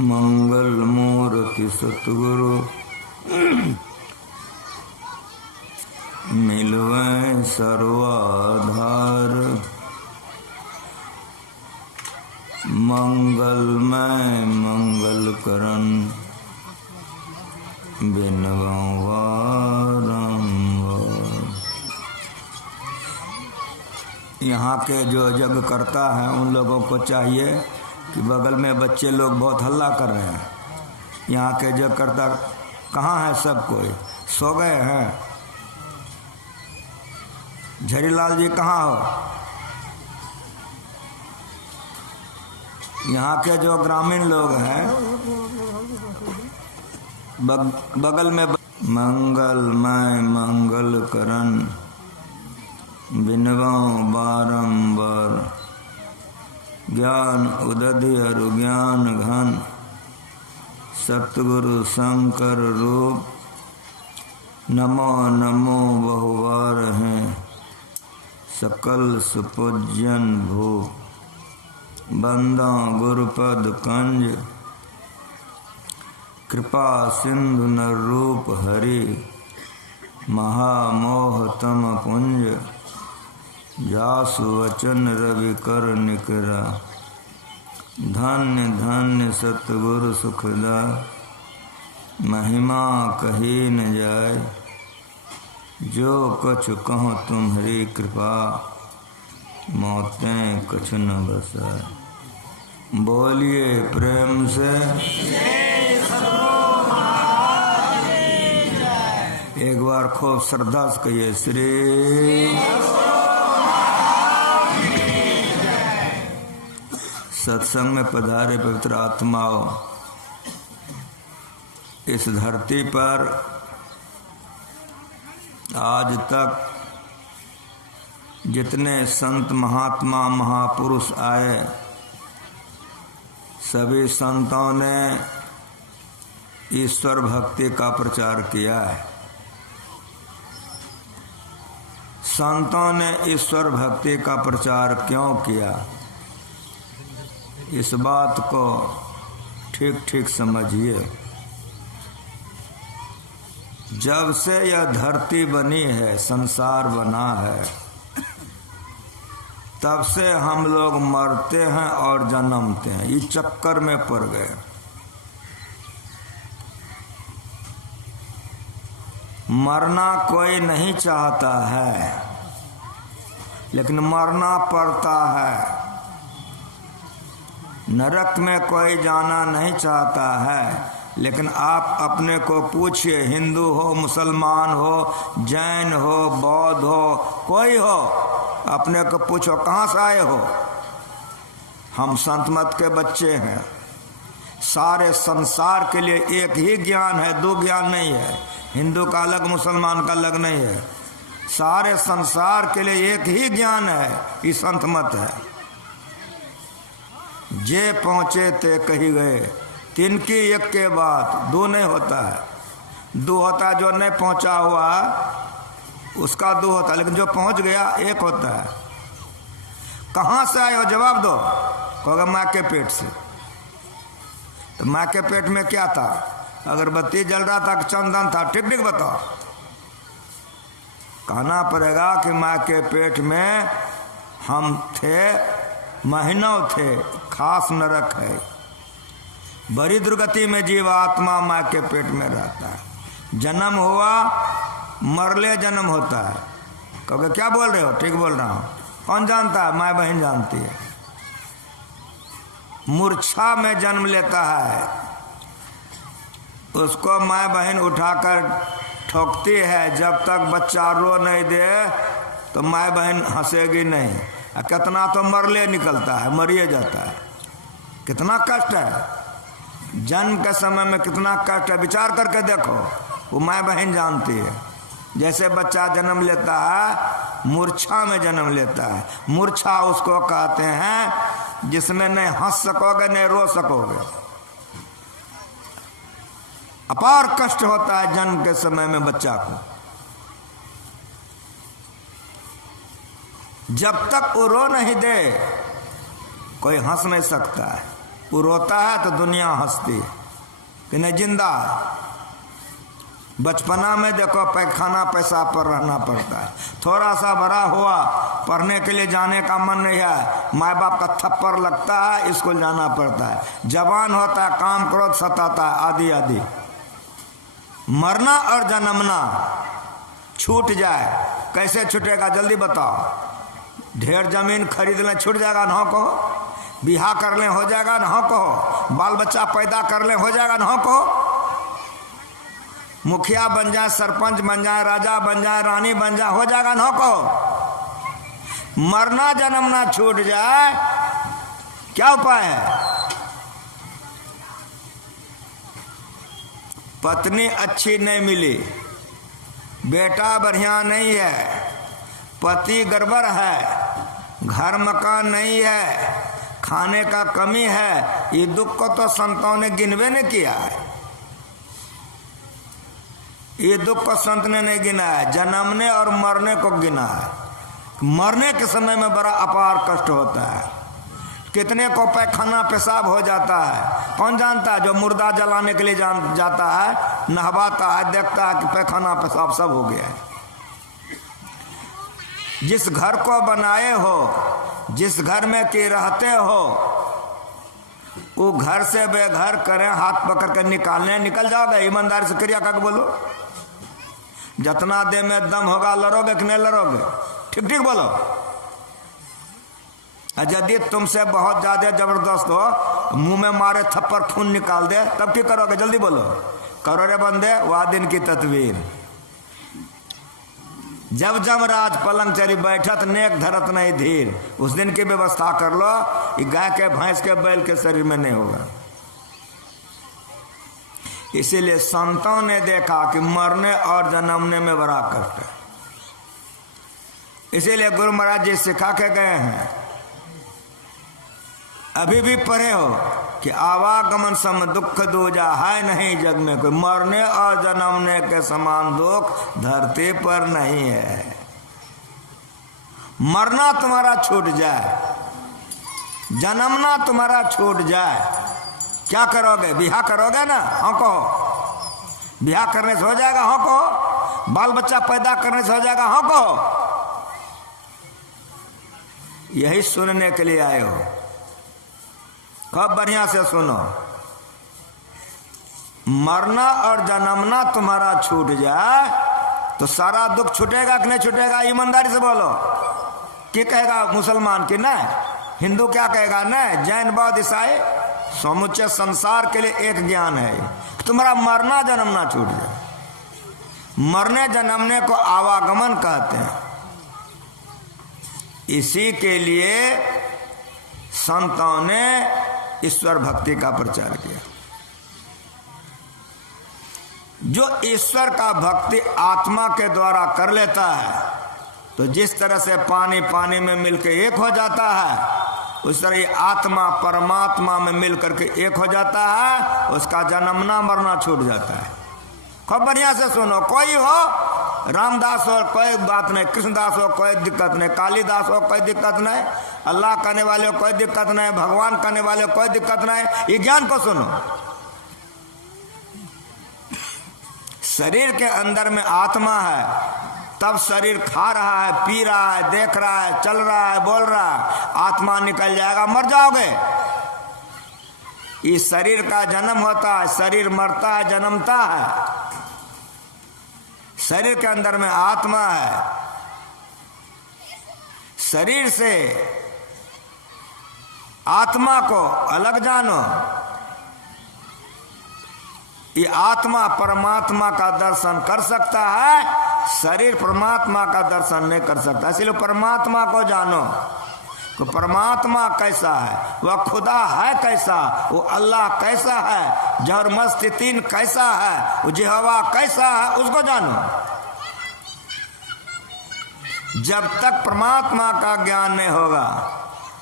मंगल मूर्ति सतगुरु मिलवै सर्वाधार। मंगलमय मंगल करन बिनवं वारंवार। यहाँ के जो यज्ञ करता है उन लोगों को चाहिए कि बगल में बच्चे लोग बहुत हल्ला कर रहे हैं। यहाँ के यज्ञ करता कहाँ है? सब कोई सो गए हैं। झरीलाल जी कहाँ हो? यहाँ के जो ग्रामीण लोग हैं बगल में मंगलमय मंगल करन बिनवं बारंबार। ज्ञान उदधि अरु ज्ञान घन सतगुरु शंकर रूप। नमो नमो बहुवार हैं सकल सुपूज्यन भूप। बंदा गुरुपद कंज कृपा सिंधु नर रूप हरि। महामोह तम पुंज जासु वचन रवि कर निकरा। धन्य धन्य सतगुरु सुखदा महिमा कही न जाय। जो कछु कहो तुम्हारी कृपा मौतें कछु न बसाए। बोलिए प्रेम से एक बार खूब श्रद्धा से कहिए श्री। सत्संग में पधारे पवित्र आत्माओं, इस धरती पर आज तक जितने संत महात्मा महापुरुष आए सभी संतों ने ईश्वर भक्ति का प्रचार किया है। संतों ने ईश्वर भक्ति का प्रचार क्यों किया? इस बात को ठीक ठीक समझिए। जब से यह धरती बनी है, संसार बना है, तब से हम लोग मरते हैं और जन्मते हैं। इस चक्कर में पड़ गए। मरना कोई नहीं चाहता है, लेकिन मरना पड़ता है। नरक में कोई जाना नहीं चाहता है, लेकिन आप अपने को पूछिए, हिंदू हो, मुसलमान हो, जैन हो, बौद्ध हो, कोई हो, अपने को पूछो कहाँ से आए हो? हम संत मत के बच्चे हैं। सारे संसार के लिए एक ही ज्ञान है, दो ज्ञान नहीं है। हिंदू का अलग, मुसलमान का अलग नहीं है। सारे संसार के लिए एक ही ज्ञान है, ये संत मत है। जे पहुँचे ते कही गए, तीन की एक के बाद दो नहीं होता है। दो होता है जो नहीं पहुँचा हुआ उसका दो होता है, लेकिन जो पहुँच गया एक होता है। कहाँ से आए हो? जवाब दो। कहोगे माँ के पेट से। तो माँ के पेट में क्या था? अगरबत्ती जल रहा था, चंदन था? ठीक ठीक बताओ। कहना पड़ेगा कि माँ के पेट में हम थे, महीनों थे। खास नरक है। बड़ी दुर्गति में जीवात्मा माँ के पेट में रहता है। जन्म हुआ, मरले जन्म होता है। कहोगे क्या बोल रहे हो? ठीक बोल रहा हूँ। कौन जानता है? माँ बहन जानती है। मूर्छा में जन्म लेता है, उसको माँ बहन उठाकर ठोकती है। जब तक बच्चा रो नहीं दे तो माँ बहन हंसेगी नहीं। कितना तो मरले निकलता है, मरिए जाता है। कितना कष्ट है जन्म के समय में, कितना कष्ट है। विचार करके देखो, वो माँ बहन जानती है। जैसे बच्चा जन्म लेता है, मूर्छा में जन्म लेता है। मूर्छा उसको कहते हैं जिसमें नहीं हंस सकोगे नहीं रो सकोगे। अपार कष्ट होता है जन्म के समय में बच्चा को। जब तक वो रो नहीं दे कोई हंस नहीं सकता है। वो रोता है तो दुनिया हंसती है कि नहीं जिंदा है। बचपना में देखो पैखाना पेशाब पर रहना पड़ता है। थोड़ा सा बड़ा हुआ पढ़ने के लिए जाने का मन नहीं है, माँ बाप का थप्पड़ लगता है, स्कूल जाना पड़ता है। जवान होता है, काम क्रोध सताता है, आदि आदि। मरना और जन्मना छूट जाए, कैसे छूटेगा जल्दी बताओ। ढेर जमीन खरीद लें छूट जाएगा ना कहो, बिहार कर लें हो जाएगा ना कहो, बाल बच्चा पैदा कर लें हो जाएगा ना कहो, मुखिया बन जाए, सरपंच बन जाए, राजा बन जाए, रानी बन जाए, हो जाएगा ना कहो। मरना जन्मना छूट जाए, क्या उपाय है? पत्नी अच्छी नहीं मिली, बेटा बढ़िया नहीं है, पति गड़बड़ है, घर मकान नहीं है, खाने का कमी है, ये दुख को तो संतों ने गिनवे नहीं किया है। ये दुख को संत ने नहीं गिना है, जन्मने और मरने को गिना है। मरने के समय में बड़ा अपार कष्ट होता है। कितने को पैखाना पेशाब हो जाता है, कौन जानता है? जो मुर्दा जलाने के लिए जाता है, नहवाता है, देखता है कि पैखाना पेशाब सब हो गया है। जिस घर को बनाए हो, जिस घर में कि रहते हो, वो घर से बेघर करें, हाथ पकड़ कर निकालने निकल जाओगे। ईमानदारी से क्रिया करके बोलो, जितना देह में दम होगा लड़ोगे कि नहीं लड़ोगे? ठीक ठीक बोलो। यदि तुमसे बहुत ज्यादा जबरदस्त हो, मुंह में मारे थप्पड़ खून निकाल दे, तब क्या करोगे? जल्दी बोलो। करो रे बंदे, वह दिन की तस्वीर। जब जमराज पलंग चरी बैठत, नेक धरत नहीं धीर। उस दिन की व्यवस्था कर लो, ये गाय के भैंस के बैल के शरीर में नहीं होगा। इसीलिए संतों ने देखा कि मरने और जन्मने में बड़ा कष्ट है। इसीलिए गुरु महाराज जी सिखा के गए हैं, अभी भी पढ़े हो कि आवागमन सम दुख दूजा है नहीं जग में कोई, मरने और जन्मने के समान दुख धरती पर नहीं है। मरना तुम्हारा छूट जाए, जन्मना तुम्हारा छूट जाए, क्या करोगे? बिहार करोगे ना? हाँ कहो। बिहार करने से हो जाएगा? हाँ कहो। बाल बच्चा पैदा करने से हो जाएगा? हाँ कहो। यही सुनने के लिए आए हो, खूब बढ़िया से सुनो। मरना और जन्मना तुम्हारा छूट जाए तो सारा दुख छूटेगा कि नहीं छूटेगा? ईमानदारी से बोलो। क्या कहेगा मुसलमान की नहीं? हिंदू क्या कहेगा? नहीं। जैन बौद्ध ईसाई समुचे संसार के लिए एक ज्ञान है, तुम्हारा मरना जन्मना छूट जाए। मरने जन्मने को आवागमन कहते हैं। इसी के लिए संतों ने ईश्वर भक्ति का प्रचार किया। जो ईश्वर का भक्ति आत्मा के द्वारा कर लेता है, तो जिस तरह से पानी पानी में मिलकर एक हो जाता है, उस तरह ये आत्मा परमात्मा में मिल करके एक हो जाता है, उसका जन्मना मरना छूट जाता है। खूब बढ़िया से सुनो। कोई हो, रामदास हो कोई बात नहीं, कृष्णदास हो कोई दिक्कत नहीं, कालीदास हो कोई दिक्कत नहीं, अल्लाह करने वाले हो कोई दिक्कत नहीं, भगवान करने वाले हो कोई दिक्कत नहीं। ये ज्ञान को सुनो। शरीर के अंदर में आत्मा है, तब शरीर खा रहा है, पी रहा है, देख रहा है, चल रहा है, बोल रहा है। आत्मा निकल जाएगा, मर जाओगे। इस शरीर का जन्म होता है, शरीर मरता है, जन्मता है। शरीर के अंदर में आत्मा है। शरीर से आत्मा को अलग जानो। ये आत्मा परमात्मा का दर्शन कर सकता है, शरीर परमात्मा का दर्शन नहीं कर सकता। इसलिए परमात्मा को जानो कि परमात्मा कैसा है, वह खुदा है कैसा, वो अल्लाह कैसा है, जहर मस्त तीन कैसा है, वो यहोवा कैसा है, उसको जानो। जब तक परमात्मा का ज्ञान नहीं होगा,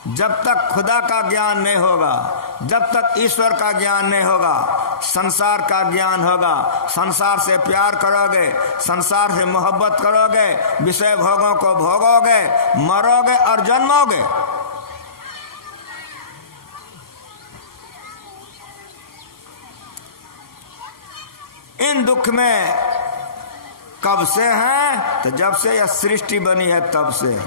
जब तक खुदा का ज्ञान नहीं होगा, जब तक ईश्वर का ज्ञान नहीं होगा, संसार का ज्ञान होगा, संसार से प्यार करोगे, संसार से मोहब्बत करोगे, विषय भोगों को भोगोगे, मरोगे और जन्मोगे। इन दुख में कब से हैं? तो जब से यह सृष्टि बनी है तब से।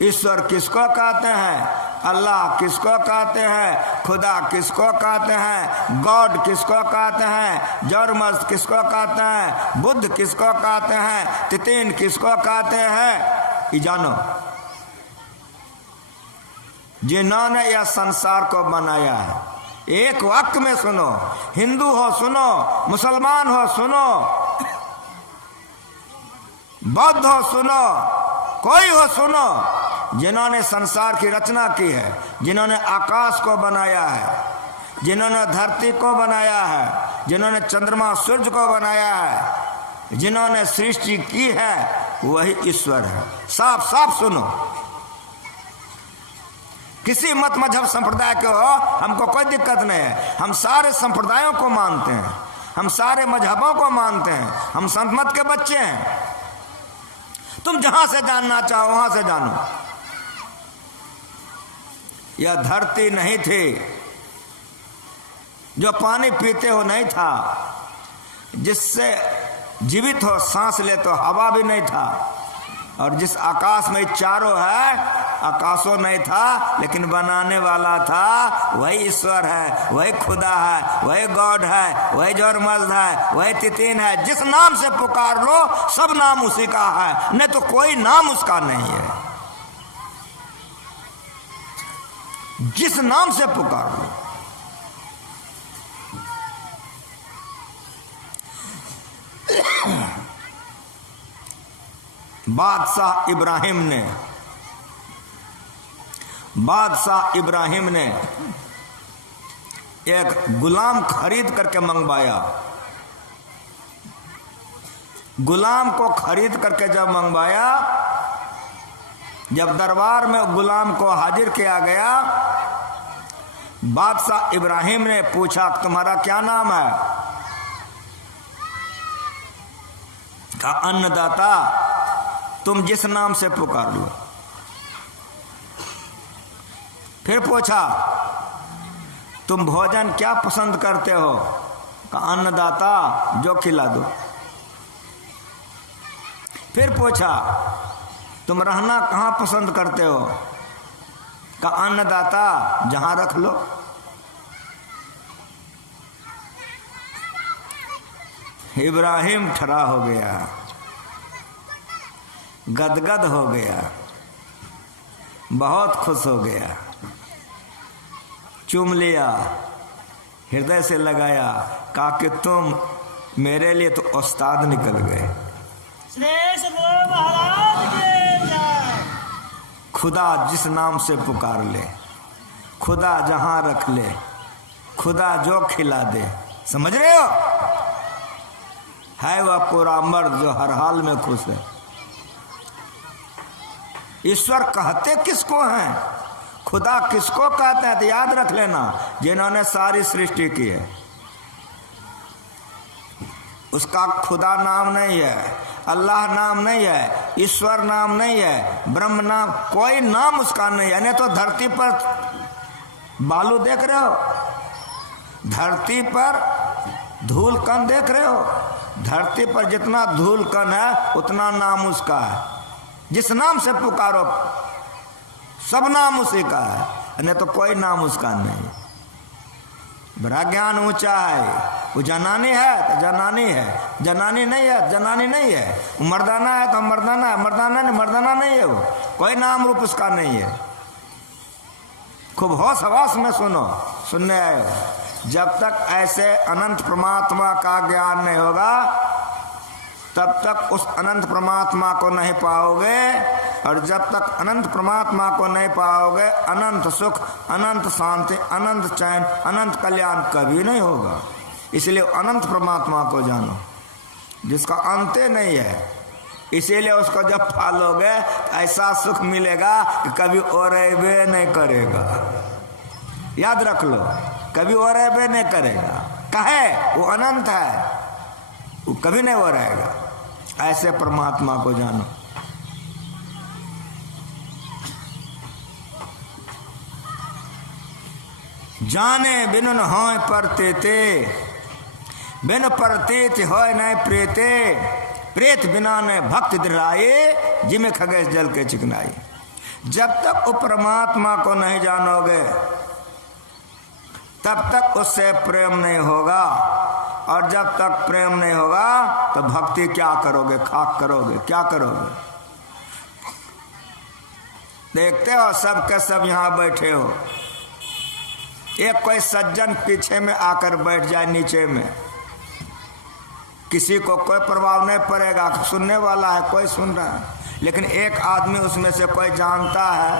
ईश्वर किसको कहते हैं? अल्लाह किसको कहते हैं? खुदा किसको कहते हैं? गॉड किसको कहते हैं? जौरमर्द किसको कहते हैं? बुद्ध किसको कहते हैं? तितीन किसको कहते हैं? ये जानो, जिन्होंने यह संसार को बनाया है। एक वाक्य में सुनो, हिंदू हो सुनो, मुसलमान हो सुनो, बौद्ध हो सुनो, कोई हो सुनो, जिन्होंने संसार की रचना की है, जिन्होंने आकाश को बनाया है, जिन्होंने धरती को बनाया है, जिन्होंने चंद्रमा सूर्य को बनाया है, जिन्होंने सृष्टि की है, वही ईश्वर है। साफ साफ सुनो। किसी मत मजहब संप्रदाय के हो, हमको कोई दिक्कत नहीं है। हम सारे संप्रदायों को मानते हैं, हम सारे मजहबों को मानते हैं, हम संत मत के बच्चे हैं। तुम जहां से जानना चाहो वहां से जानो। यह धरती नहीं थी, जो पानी पीते हो नहीं था, जिससे जीवित हो सांस ले तो हवा भी नहीं था, और जिस आकाश में चारों है, आकाशों नहीं था, लेकिन बनाने वाला था, वही ईश्वर है, वही खुदा है, वही गॉड है, वही जौरमर्द है, वही तितीन है। जिस नाम से पुकार लो सब नाम उसी का है, नहीं तो कोई नाम उसका नहीं है। जिस नाम से पुकार लो। बादशाह इब्राहिम ने एक गुलाम खरीद करके मंगवाया। गुलाम को खरीद करके जब मंगवाया, जब दरबार में गुलाम को हाजिर किया गया, बादशाह इब्राहिम ने पूछा, तुम्हारा क्या नाम है? कहा, अन्नदाता, तुम जिस नाम से पुकार लो। फिर पूछा, तुम भोजन क्या पसंद करते हो? कहा, अन्नदाता, जो खिला दो। फिर पूछा, तुम रहना कहाँ पसंद करते हो? कहा, अन्नदाता, जहां रख लो। इब्राहिम ठरा हो गया, गदगद हो गया, बहुत खुश हो गया, चूम लिया, हृदय से लगाया, कहा कि तुम मेरे लिए तो उस्ताद निकल गए। खुदा जिस नाम से पुकार ले, खुदा जहां रख ले, खुदा जो खिला दे, समझ रहे हो? है वह पूरा मर्द जो हर हाल में खुश है। ईश्वर कहते किसको हैं? खुदा किसको कहते हैं? तो याद रख लेना, जिन्होंने सारी सृष्टि की है। उसका खुदा नाम नहीं है, अल्लाह नाम नहीं है, ईश्वर नाम नहीं है, ब्रह्म नाम, कोई नाम उसका नहीं है। नहीं तो धरती पर बालू देख रहे हो, धरती पर धूल कण देख रहे हो, धरती पर जितना धूल कण है उतना नाम उसका है। जिस नाम से पुकारो सब नाम उसी का है, नहीं तो कोई नाम उसका नहीं। बड़ा ज्ञान ऊंचा है। वो जनानी है तो जनानी है, जनानी नहीं है जनानी नहीं है, वो मर्दाना है तो मर्दाना है, मर्दाना नहीं है, वो कोई नाम रूप उसका नहीं है। खूब होश हवास में सुनो, सुनने आए। जब तक ऐसे अनंत परमात्मा का ज्ञान नहीं होगा तब तक उस अनंत परमात्मा को नहीं पाओगे, और जब तक अनंत परमात्मा को नहीं पाओगे अनंत सुख, अनंत शांति, अनंत चैन, अनंत कल्याण कभी नहीं होगा। इसलिए अनंत परमात्मा को जानो जिसका अंत नहीं है। इसीलिए उसको जब पालोगे ऐसा सुख मिलेगा कि कभी और नहीं करेगा। याद रख लो, कभी वो रहे नहीं करेगा। कहे वो अनंत है, वो कभी नहीं वो रहेगा। ऐसे परमात्मा को जानो। जाने बिनु न होय परतेते, बिन परतीत होय न प्रेते, प्रेत बिना न भक्त दृढ़ाए, जिमे खगेश जल के चिकनाई। जब तक वो परमात्मा को नहीं जानोगे तब तक उससे प्रेम नहीं होगा, और जब तक प्रेम नहीं होगा तो भक्ति क्या करोगे, खाक करोगे, क्या करोगे। देखते हो सब के सब यहाँ बैठे हो, एक कोई सज्जन पीछे में आकर बैठ जाए नीचे में, किसी को कोई प्रभाव नहीं पड़ेगा, सुनने वाला है कोई सुन रहा है। लेकिन एक आदमी उसमें से कोई जानता है,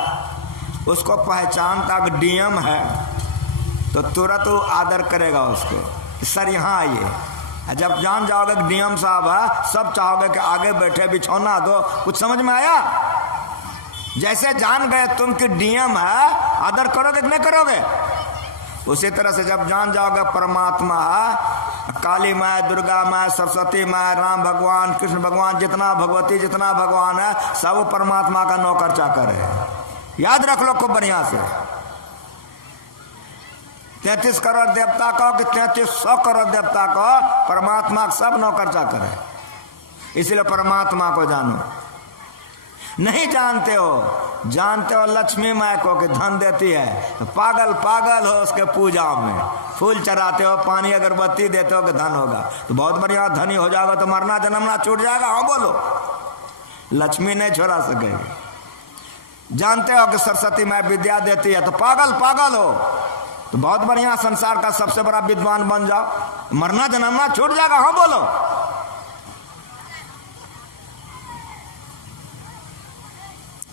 उसको पहचानता कि डीएम है, तो तुरंत वो आदर करेगा उसको, सर यहाँ आइए। जब जान जाओगे कि डीएम साहब है, सब चाहोगे कि आगे बैठे, बिछौना दो। कुछ समझ में आया? जैसे जान गए तुम कि डीएम है, आदर करोगे कि नहीं करोगे? उसी तरह से जब जान जाओगे परमात्मा है, काली माँ, दुर्गा माँ, सरस्वती माँ, राम भगवान, कृष्ण भगवान, जितना भगवती, जितना भगवान है, सब परमात्मा का नौकर चाकर है। याद रख लो खूब बढ़िया से। 33 करोड़ देवता को कि 3300 करोड़ देवता को, परमात्मा सब नौकर चाकर है। इसलिए परमात्मा को जानो। नहीं जानते हो, जानते हो लक्ष्मी माँ को कि धन देती है, तो पागल पागल हो उसके पूजा में। फूल चढ़ाते हो, पानी अगरबत्ती देते हो कि धन होगा, तो बहुत बढ़िया धनी हो जाएगा, तो मरना जन्मना छूट जाएगा। हाँ बोलो, लक्ष्मी नहीं छोड़ा सकेगी। जानते हो कि सरस्वती माँ विद्या देती है, तो पागल पागल हो, तो बहुत बढ़िया संसार का सबसे बड़ा विद्वान बन जाओ, मरना जन्मना छूट जाएगा। हाँ बोलो।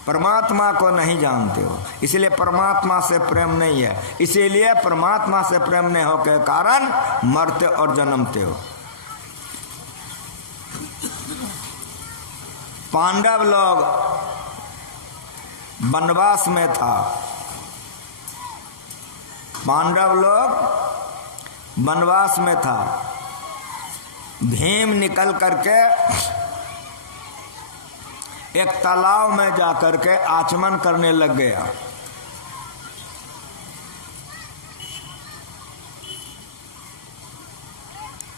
परमात्मा को नहीं जानते हो, इसलिए परमात्मा से प्रेम नहीं है। इसीलिए परमात्मा से प्रेम नहीं हो के कारण मरते और जन्मते हो। पांडव लोग वनवास में था, पांडव लोग वनवास में था। भीम निकल करके एक तालाब में जाकर के आचमन करने लग गया।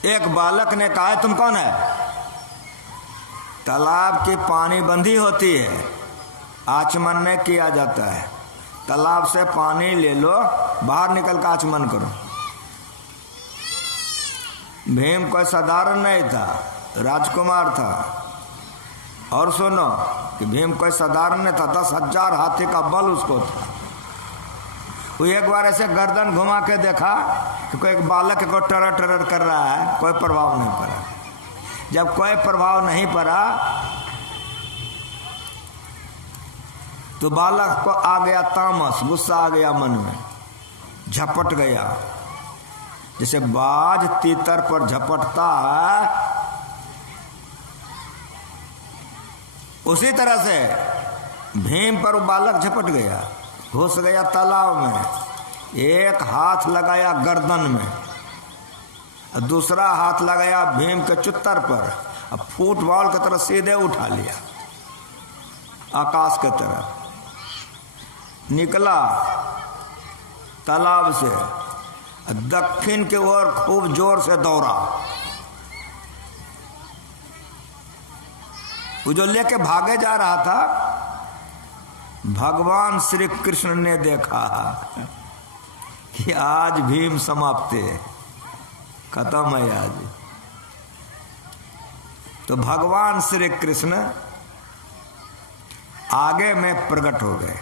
एक बालक ने कहा, तुम कौन है? तालाब की पानी बंदी होती है, आचमन नहीं किया जाता है। तालाब से पानी ले लो, बाहर निकल कर आचमन करो। भीम कोई साधारण नहीं था, राजकुमार था। और सुनो कि भीम कोई साधारण नहीं था, 10,000 हाथी का बल उसको था। वो एक बार ऐसे गर्दन घुमा के देखा कि कोई एक बालक को टरर टरर कर रहा है, कोई प्रभाव नहीं पड़ा। जब कोई प्रभाव नहीं पड़ा तो बालक को आ गया तामस, गुस्सा आ गया मन में, झपट गया। जैसे बाज तीतर पर झपटता है, उसी तरह से भीम पर बालक झपट गया, घुस गया तालाब में। एक हाथ लगाया गर्दन में, दूसरा हाथ लगाया भीम के चुत्तर पर, अब फुटबॉल की तरह सीधे उठा लिया, आकाश की तरफ निकला तालाब से, दक्षिण की ओर खूब जोर से दौड़ा। वो जो लेके भागे जा रहा था, भगवान श्री कृष्ण ने देखा कि आज भीम समाप्त है, खत्म है आज। तो भगवान श्री कृष्ण आगे में प्रकट हो गए।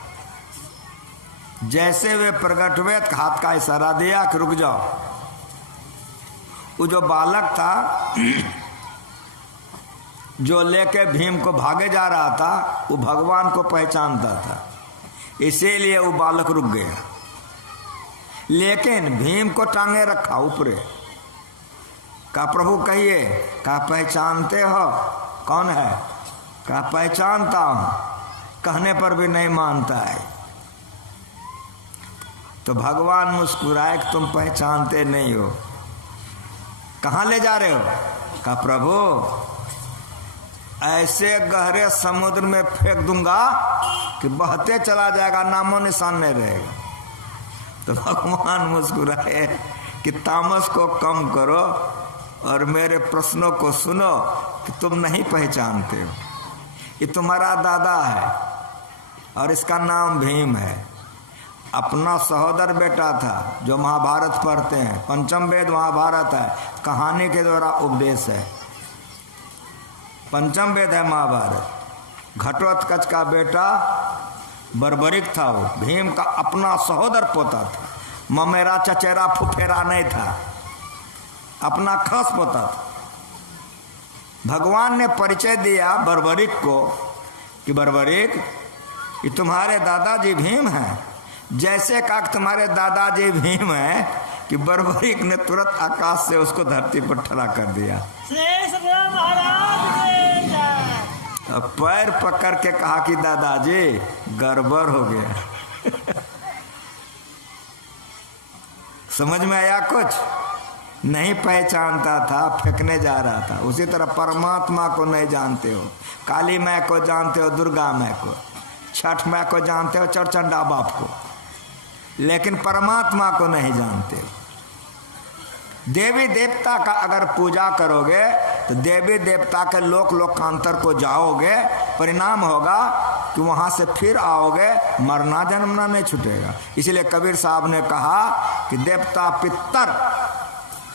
जैसे वे प्रकट हुए, हाथ का इशारा दिया कि रुक जाओ। वो जो बालक था जो लेके भीम को भागे जा रहा था, वो भगवान को पहचानता था, इसीलिए वो बालक रुक गया। लेकिन भीम को टांगे रखा ऊपरे। कहा प्रभु कहिए, कहा पहचानते हो कौन है? कहा पहचानता हूं। कहने पर भी नहीं मानता है। तो भगवान मुस्कुराए कि तुम पहचानते नहीं हो। कहाँ ले जा रहे हो? कहा प्रभु ऐसे गहरे समुद्र में फेंक दूंगा कि बहते चला जाएगा, नामो निशान नहीं रहेगा। तो भगवान मुस्कुराए कि तामस को कम करो और मेरे प्रश्नों को सुनो कि तुम नहीं पहचानते हो। ये तुम्हारा दादा है और इसका नाम भीम है। अपना सहोदर बेटा था जो महाभारत पढ़ते हैं, पंचम वेद महाभारत है, कहानी के द्वारा उपदेश है। पंचम वेद है महाभारत। घटोत्कच का बेटा बर्बरिक था, वो भीम का अपना सहोदर पोता था। ममेरा चचेरा फुफेरा नहीं था, अपना खास पोता था। भगवान ने परिचय दिया बर्बरिक को कि बर्बरिक ये तुम्हारे दादाजी भीम हैं। जैसे कहा तुम्हारे दादाजी भीम है कि बर्बरिक ने तुरंत आकाश से उसको धरती पर ठला कर दिया। अब पैर पकड़ के कहा कि दादाजी गड़बड़ हो गया। समझ में आया? कुछ नहीं पहचानता था, फेंकने जा रहा था। उसी तरह परमात्मा को नहीं जानते हो, काली माँ को जानते हो, दुर्गा माँ को, छठ माँ को जानते हो, चौचंडा बाप को, लेकिन परमात्मा को नहीं जानते हो। देवी देवता का अगर पूजा करोगे तो देवी देवता के लोकांतर को जाओगे, परिणाम होगा कि वहाँ से फिर आओगे, मरना जन्मना नहीं छूटेगा। इसलिए कबीर साहब ने कहा कि देवता पितर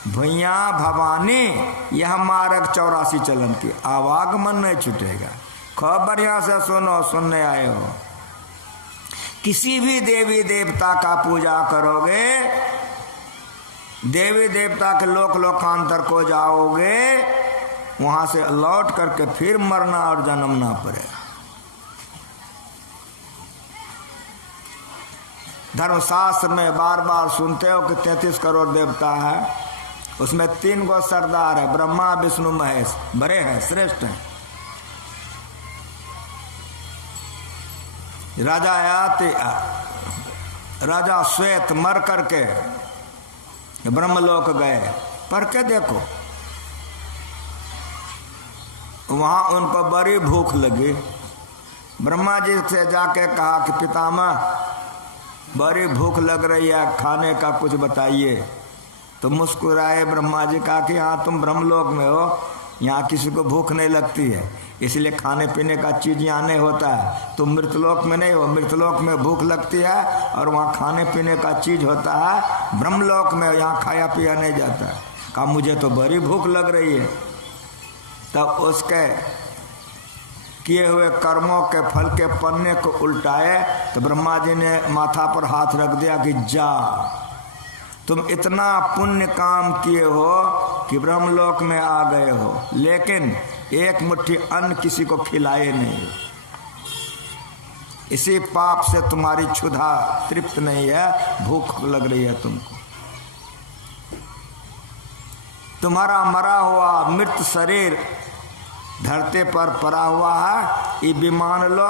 भैया भवानी यह मार्ग 84 चलन की, आवागमन नहीं छूटेगा। खूब बढ़िया से सुनो, सुनने आए हो। किसी भी देवी देवता का पूजा करोगे, देवी देवता के लोकांतर को जाओगे, वहां से लौट करके फिर मरना और जन्मना पड़ेगा। धर्मशास्त्र में बार बार सुनते हो कि 33 करोड़ देवता है, उसमें 3 गो सरदार है, ब्रह्मा विष्णु महेश, बड़े हैं, श्रेष्ठ हैं। राजा श्वेत मर करके ब्रह्मलोक गए, पढ़ के देखो। वहां उनको बड़ी भूख लगी। ब्रह्मा जी से जाके कहा कि पितामह बड़ी भूख लग रही है, खाने का कुछ बताइए। तो मुस्कुराए ब्रह्मा जी, कहा कि हाँ तुम ब्रह्मलोक में हो, यहाँ किसी को भूख नहीं लगती है, इसलिए खाने पीने का चीज यहाँ नहीं होता है। तुम मृतलोक में नहीं हो, मृतलोक में भूख लगती है और वहाँ खाने पीने का चीज होता है। ब्रह्मलोक में यहाँ खाया पिया नहीं जाता है। कहा मुझे तो बड़ी भूख लग रही है। तब उसके किए हुए कर्मों के फल के पन्ने को उल्टाए तो ब्रह्मा जी ने माथा पर हाथ रख दिया कि जा, तुम इतना पुण्य काम किए हो कि ब्रह्मलोक में आ गए हो, लेकिन एक मुट्ठी अन्न किसी को खिलाए नहीं। इसी पाप से तुम्हारी क्षुधा तृप्त नहीं है, भूख लग रही है तुमको। तुम्हारा मरा हुआ मृत शरीर धरती पर पड़ा हुआ है, ये विमान लो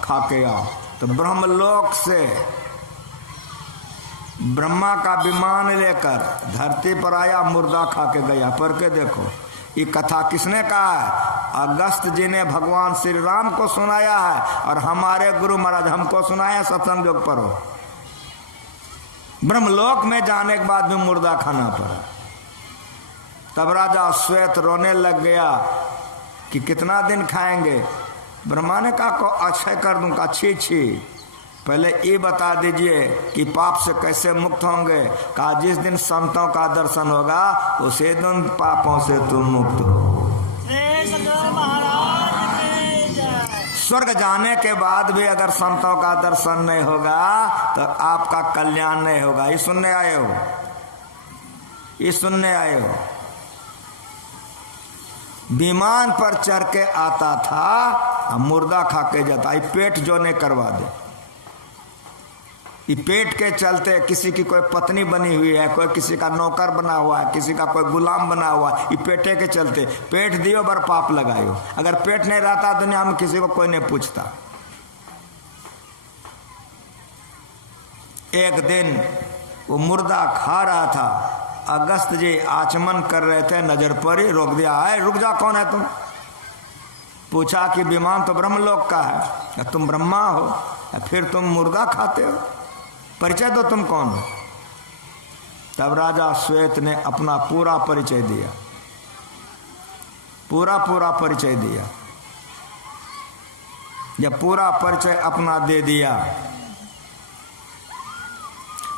खा के आओ। तो ब्रह्मलोक से ब्रह्मा का विमान लेकर धरती पर आया, मुर्दा खा के गया। पढ़ के देखो, ये कथा किसने कहा है? अगस्त जी ने भगवान श्री राम को सुनाया है और हमारे गुरु महाराज हमको सुनाया सत्संग योग पर हो। ब्रह्मलोक में जाने के बाद भी मुर्दा खाना पड़ा। तब राजा श्वेत रोने लग गया कि कितना दिन खाएंगे। ब्रह्मा ने कहा को अक्षय कर दूंगा। छी, पहले ये बता दीजिए कि पाप से कैसे मुक्त होंगे। कहा जिस दिन संतों का दर्शन होगा उसे दिन पापों से तुम मुक्त हो। स्वर्ग जाने के बाद भी अगर संतों का दर्शन नहीं होगा तो आपका कल्याण नहीं होगा। ये सुनने आए हो, ये सुनने आए हो। विमान पर चढ़ के आता था, मुर्दा खा के जाता। ये पेट जो नहीं करवा दे, ये पेट के चलते किसी की कोई पत्नी बनी हुई है, कोई किसी का नौकर बना हुआ है, किसी का कोई गुलाम बना हुआ है, ये पेटे के चलते। पेट दियो बर पाप लगायो। अगर पेट नहीं रहता दुनिया में किसी को कोई नहीं पूछता। एक दिन वो मुर्दा खा रहा था, अगस्त जी आचमन कर रहे थे, नजर पड़ी, रोक दिया। है रुक जा, कौन है तुम? पूछा कि विमान तो ब्रह्मलोक का है, तुम ब्रह्मा हो, फिर तुम मुर्दा खाते हो, परिचय दो, तुम कौन हो? तब राजा श्वेत ने अपना पूरा परिचय दिया, पूरा परिचय दिया। जब पूरा परिचय अपना दे दिया,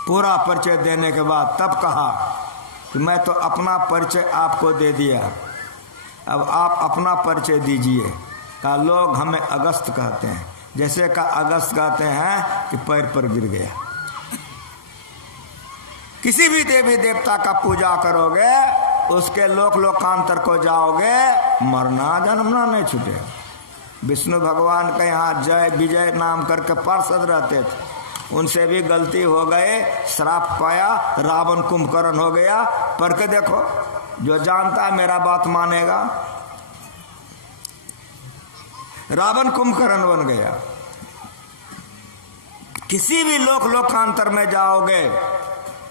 पूरा परिचय देने के बाद तब कहा कि मैं तो अपना परिचय आपको दे दिया, अब आप अपना परिचय दीजिए। कहा लोग हमें अगस्त कहते हैं, जैसे का अगस्त कहते हैं कि पैर पर गिर गया। किसी भी देवी देवता का पूजा करोगे, उसके लोकांतर को जाओगे, मरना जन्मना नहीं छूटेगा। विष्णु भगवान के यहाँ जय विजय नाम करके पार्षद रहते थे, उनसे भी गलती हो गए, श्राप पाया, रावण कुंभकर्ण हो गया। पढ़ के देखो, जो जानता है मेरा बात मानेगा। रावण कुंभकर्ण बन गया। किसी भी लोकांतर में जाओगे,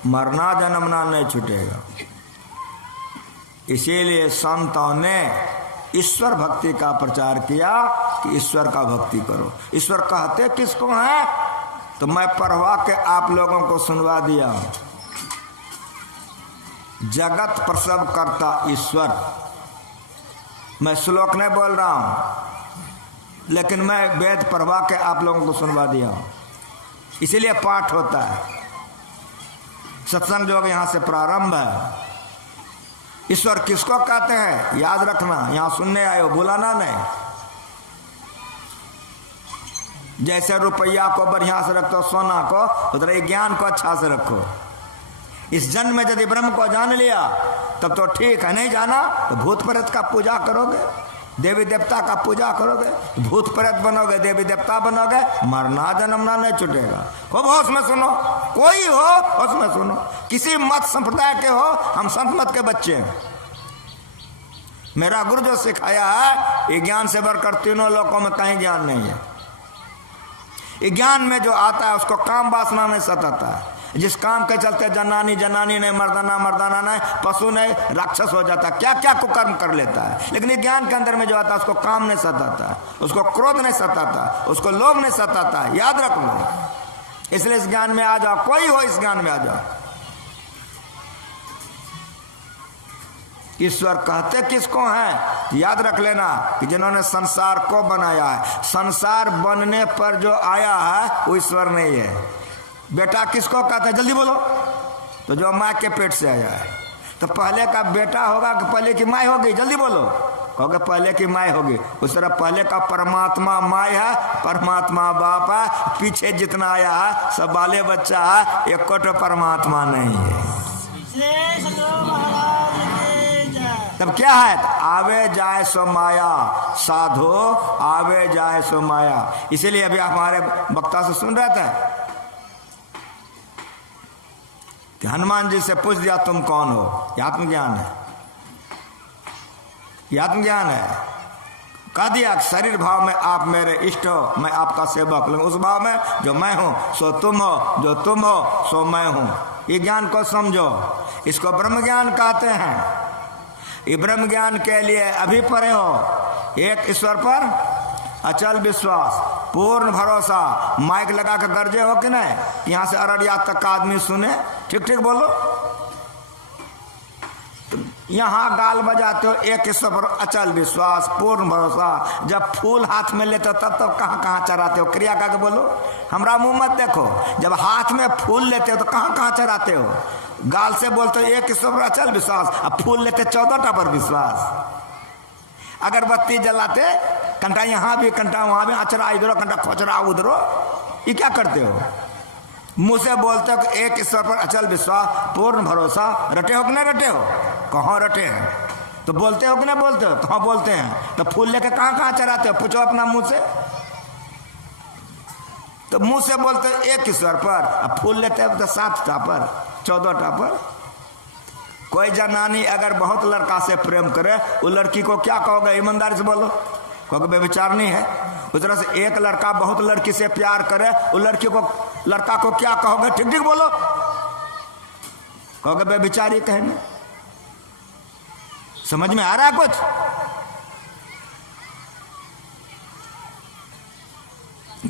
मरना जन्मना नहीं छूटेगा। इसीलिए संतों ने ईश्वर भक्ति का प्रचार किया कि ईश्वर का भक्ति करो। ईश्वर कहते किसको है, तो मैं पढ़वा के आप लोगों को सुनवा दिया। जगत प्रसव करता ईश्वर। मैं श्लोक नहीं बोल रहा हूं, लेकिन मैं वेद पढ़वा के आप लोगों को सुनवा दिया। इसीलिए पाठ होता है, सत्संग जो यहाँ से प्रारंभ है। ईश्वर किसको कहते हैं, याद रखना, यहां सुनने आए हो, बुलाना नहीं। जैसे रुपया को बढ़िया से रखो, सोना को, उधर ज्ञान को अच्छा से रखो। इस जन्म में यदि ब्रह्म को जान लिया तब तो ठीक है, नहीं जाना तो भूत प्रेत का पूजा करोगे, देवी देवता का पूजा करोगे, भूत प्रेत बनोगे, देवी देवता बनोगे, मरना जन्मना नहीं छूटेगा। खूब होश में सुनो, कोई हो होश में सुनो, किसी मत संप्रदाय के हो, हम संत मत के बच्चे हैं। मेरा गुरु जो सिखाया है, ये ज्ञान से बढ़कर तीनों लोकों में कहीं ज्ञान नहीं है। ये ज्ञान में जो आता है उसको काम वासना नहीं सताता है। जिस काम के चलते जनानी नहीं, मर्दाना नहीं, पशु नहीं, राक्षस हो जाता, क्या क्या कुकर्म कर लेता है। लेकिन ये ज्ञान के अंदर में जो आता है उसको काम नहीं सताता, उसको क्रोध नहीं सताता, उसको लोभ नहीं सताता। याद रख लो, इसलिए इस ज्ञान में आ जाओ, कोई हो इस ज्ञान में आ जाओ। ईश्वर कहते किसको हैं, याद रख लेना कि जिन्होंने संसार को बनाया है। संसार बनने पर जो आया है वो ईश्वर नहीं है। बेटा किसको कहते हैं, जल्दी बोलो, तो जो माँ के पेट से आया है। तो पहले का बेटा होगा कि पहले की माँ होगी, जल्दी बोलो, कहोगे पहले की माँ होगी। उस तरह पहले का परमात्मा माँ है, परमात्मा बाप है, पीछे जितना आया है सब बाले बच्चा है, एक कोट परमात्मा नहीं है। तब क्या है, आवे जाए सो माया, साधो आवे जाए सो माया। इसीलिए अभी हमारे वक्ता से सुन रहे थे कि हनुमान जी से पूछ दिया तुम कौन हो, ये आत्मज्ञान है, ये आत्मज्ञान है। कह दिया शरीर भाव में आप मेरे इष्ट हो, मैं आपका सेवक, लेकिन उस भाव में जो मैं हूं सो तुम हो, जो तुम हो सो मैं हूं। ये ज्ञान को समझो, इसको ब्रह्म ज्ञान कहते हैं। ये ब्रह्म ज्ञान के लिए अभी पढ़े हो, एक ईश्वर पर अचल विश्वास, पूर्ण भरोसा। माइक लगा कर गर्जे हो कि नहीं, यहां से अररिया तक का आदमी सुने, ठीक ठीक बोलो। तो यहां गाल बजाते हो, एक ईश्वर पर अचल विश्वास, पूर्ण भरोसा। जब फूल हाथ में लेते हो तब कहां कहां चराते हो, क्रिया करके बोलो, हमरा मुंह मत देखो। जब हाथ में फूल लेते हो तो कहां कहां चराते हो, गाल से बोलते हो एक ईश्वर पर अचल विश्वास, अब फूल लेते 14टा पर विश्वास। अगरबत्ती जलाते, कंटा यहाँ भी, कंटा वहां भी, अचरा इधरो, कंटा खोचरा उधरो, ये क्या करते हो? मुंह से बोलते हो कि एक ईश्वर पर अचल विश्वास, पूर्ण भरोसा। रटे हो कि नहीं रटे हो, कहाँ रटे हैं? तो बोलते हो कि नहीं बोलते हो, कहाँ बोलते हैं? तो फूल लेके कहाँ कहाँ चराते हो, पूछो अपना मुंह से। तो मुंह से बोलते हो एक ईश्वर पर, अब फूल लेते हो तो 7टा पर, 14टा पर। कोई जनानी अगर बहुत लड़का से प्रेम करे, वो लड़की को क्या कहोगे, ईमानदारी से बोलो, कहोगे बेविचारनी है। उस तरह से एक लड़का बहुत लड़की से प्यार करे, वो लड़की को लड़का को क्या कहोगे? ठीक ठीक बोलो। कहोगे बेविचारी कहने। समझ में आ रहा है कुछ?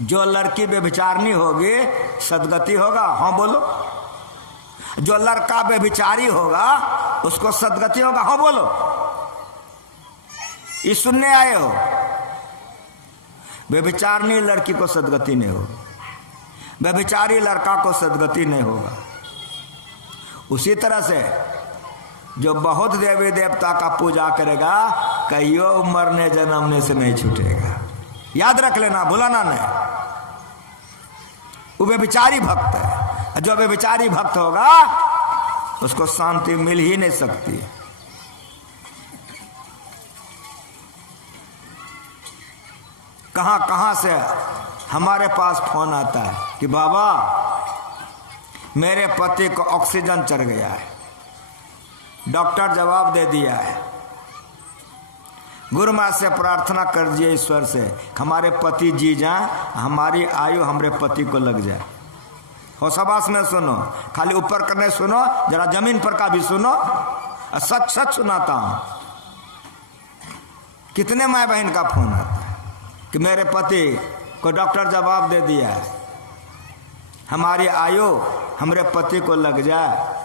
जो लड़की बेविचारनी होगी सदगति होगा। हाँ बोलो। जो लड़का बेविचारी होगा उसको सदगति होगा। हाँ बोलो। ये सुनने आए हो? बेविचारनी लड़की को सदगति नहीं होगी, बेविचारी लड़का को सदगति नहीं होगा। उसी तरह से जो बहुत देवी देवता का पूजा करेगा कहियो मरने जन्मने से नहीं छूटेगा। याद रख लेना, भुलाना नहीं। वो बेविचारी भक्त है। जो बेविचारी भक्त होगा उसको शांति मिल ही नहीं सकती। कहां कहां से हमारे पास फोन आता है कि बाबा मेरे पति को ऑक्सीजन चढ़ गया है, डॉक्टर जवाब दे दिया है, गुरु माँ से प्रार्थना कर दिए ईश्वर से हमारे पति जी जाए, हमारी आयु हमारे पति को लग जाए। होशाबाश में सुनो, खाली ऊपर करने सुनो, जरा जमीन पर का भी सुनो। सच सच सुनाता हूं। कितने माँ बहन का फोन आता है कि मेरे पति को डॉक्टर जवाब दे दिया है, हमारी आयु हमारे पति को लग जाए।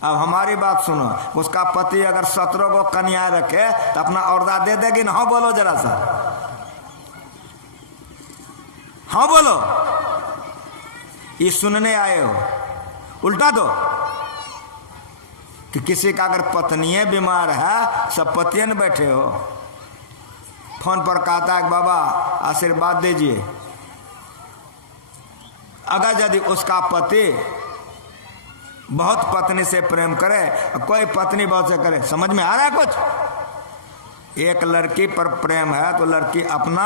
अब हमारी बात सुनो, उसका पति अगर 17 को कन्या रखे तो अपना औरदा दे देगी ना? हाँ बोलो जरा सा। हाँ बोलो। ये सुनने आए हो? उल्टा दो कि किसी का अगर पत्नी बीमार है, सब पतियन बैठे हो, फोन पर कहता है बाबा आशीर्वाद दीजिए। अगर यदि उसका पति बहुत पत्नी से प्रेम करे, कोई पत्नी बहुत से करे, समझ में आ रहा है कुछ? एक लड़की पर प्रेम है तो लड़की अपना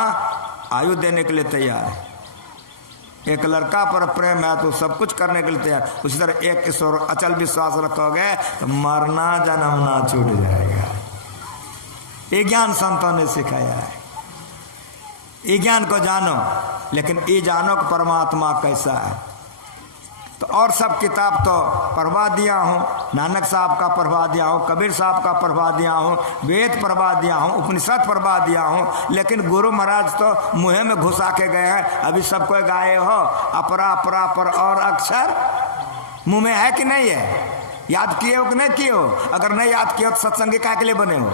आयु देने के लिए तैयार है। एक लड़का पर प्रेम है तो सब कुछ करने के लिए तैयार। उसी तरह एक ईश्वर अचल विश्वास रखोगे तो मरना जन्मना छूट जाएगा। ये ज्ञान संतों ने सिखाया है। ये ज्ञान को जानो, लेकिन ये जानो कि परमात्मा कैसा है। तो और सब किताब तो पढ़वा दिया हूँ, नानक साहब का पढ़वा दिया हूँ, कबीर साहब का पढ़वा दिया हूँ, वेद पढ़वा दिया हूँ, उपनिषद पढ़वा दिया हूँ, लेकिन गुरु महाराज तो मुँह में घुसा के गए हैं। अभी सबको गाए हो अपरा अपरा पर और अक्षर मुँह में है कि नहीं है? याद किए हो कि नहीं किए हो? अगर नहीं याद किए हो तो सत्संगी क्या के लिए बने हो?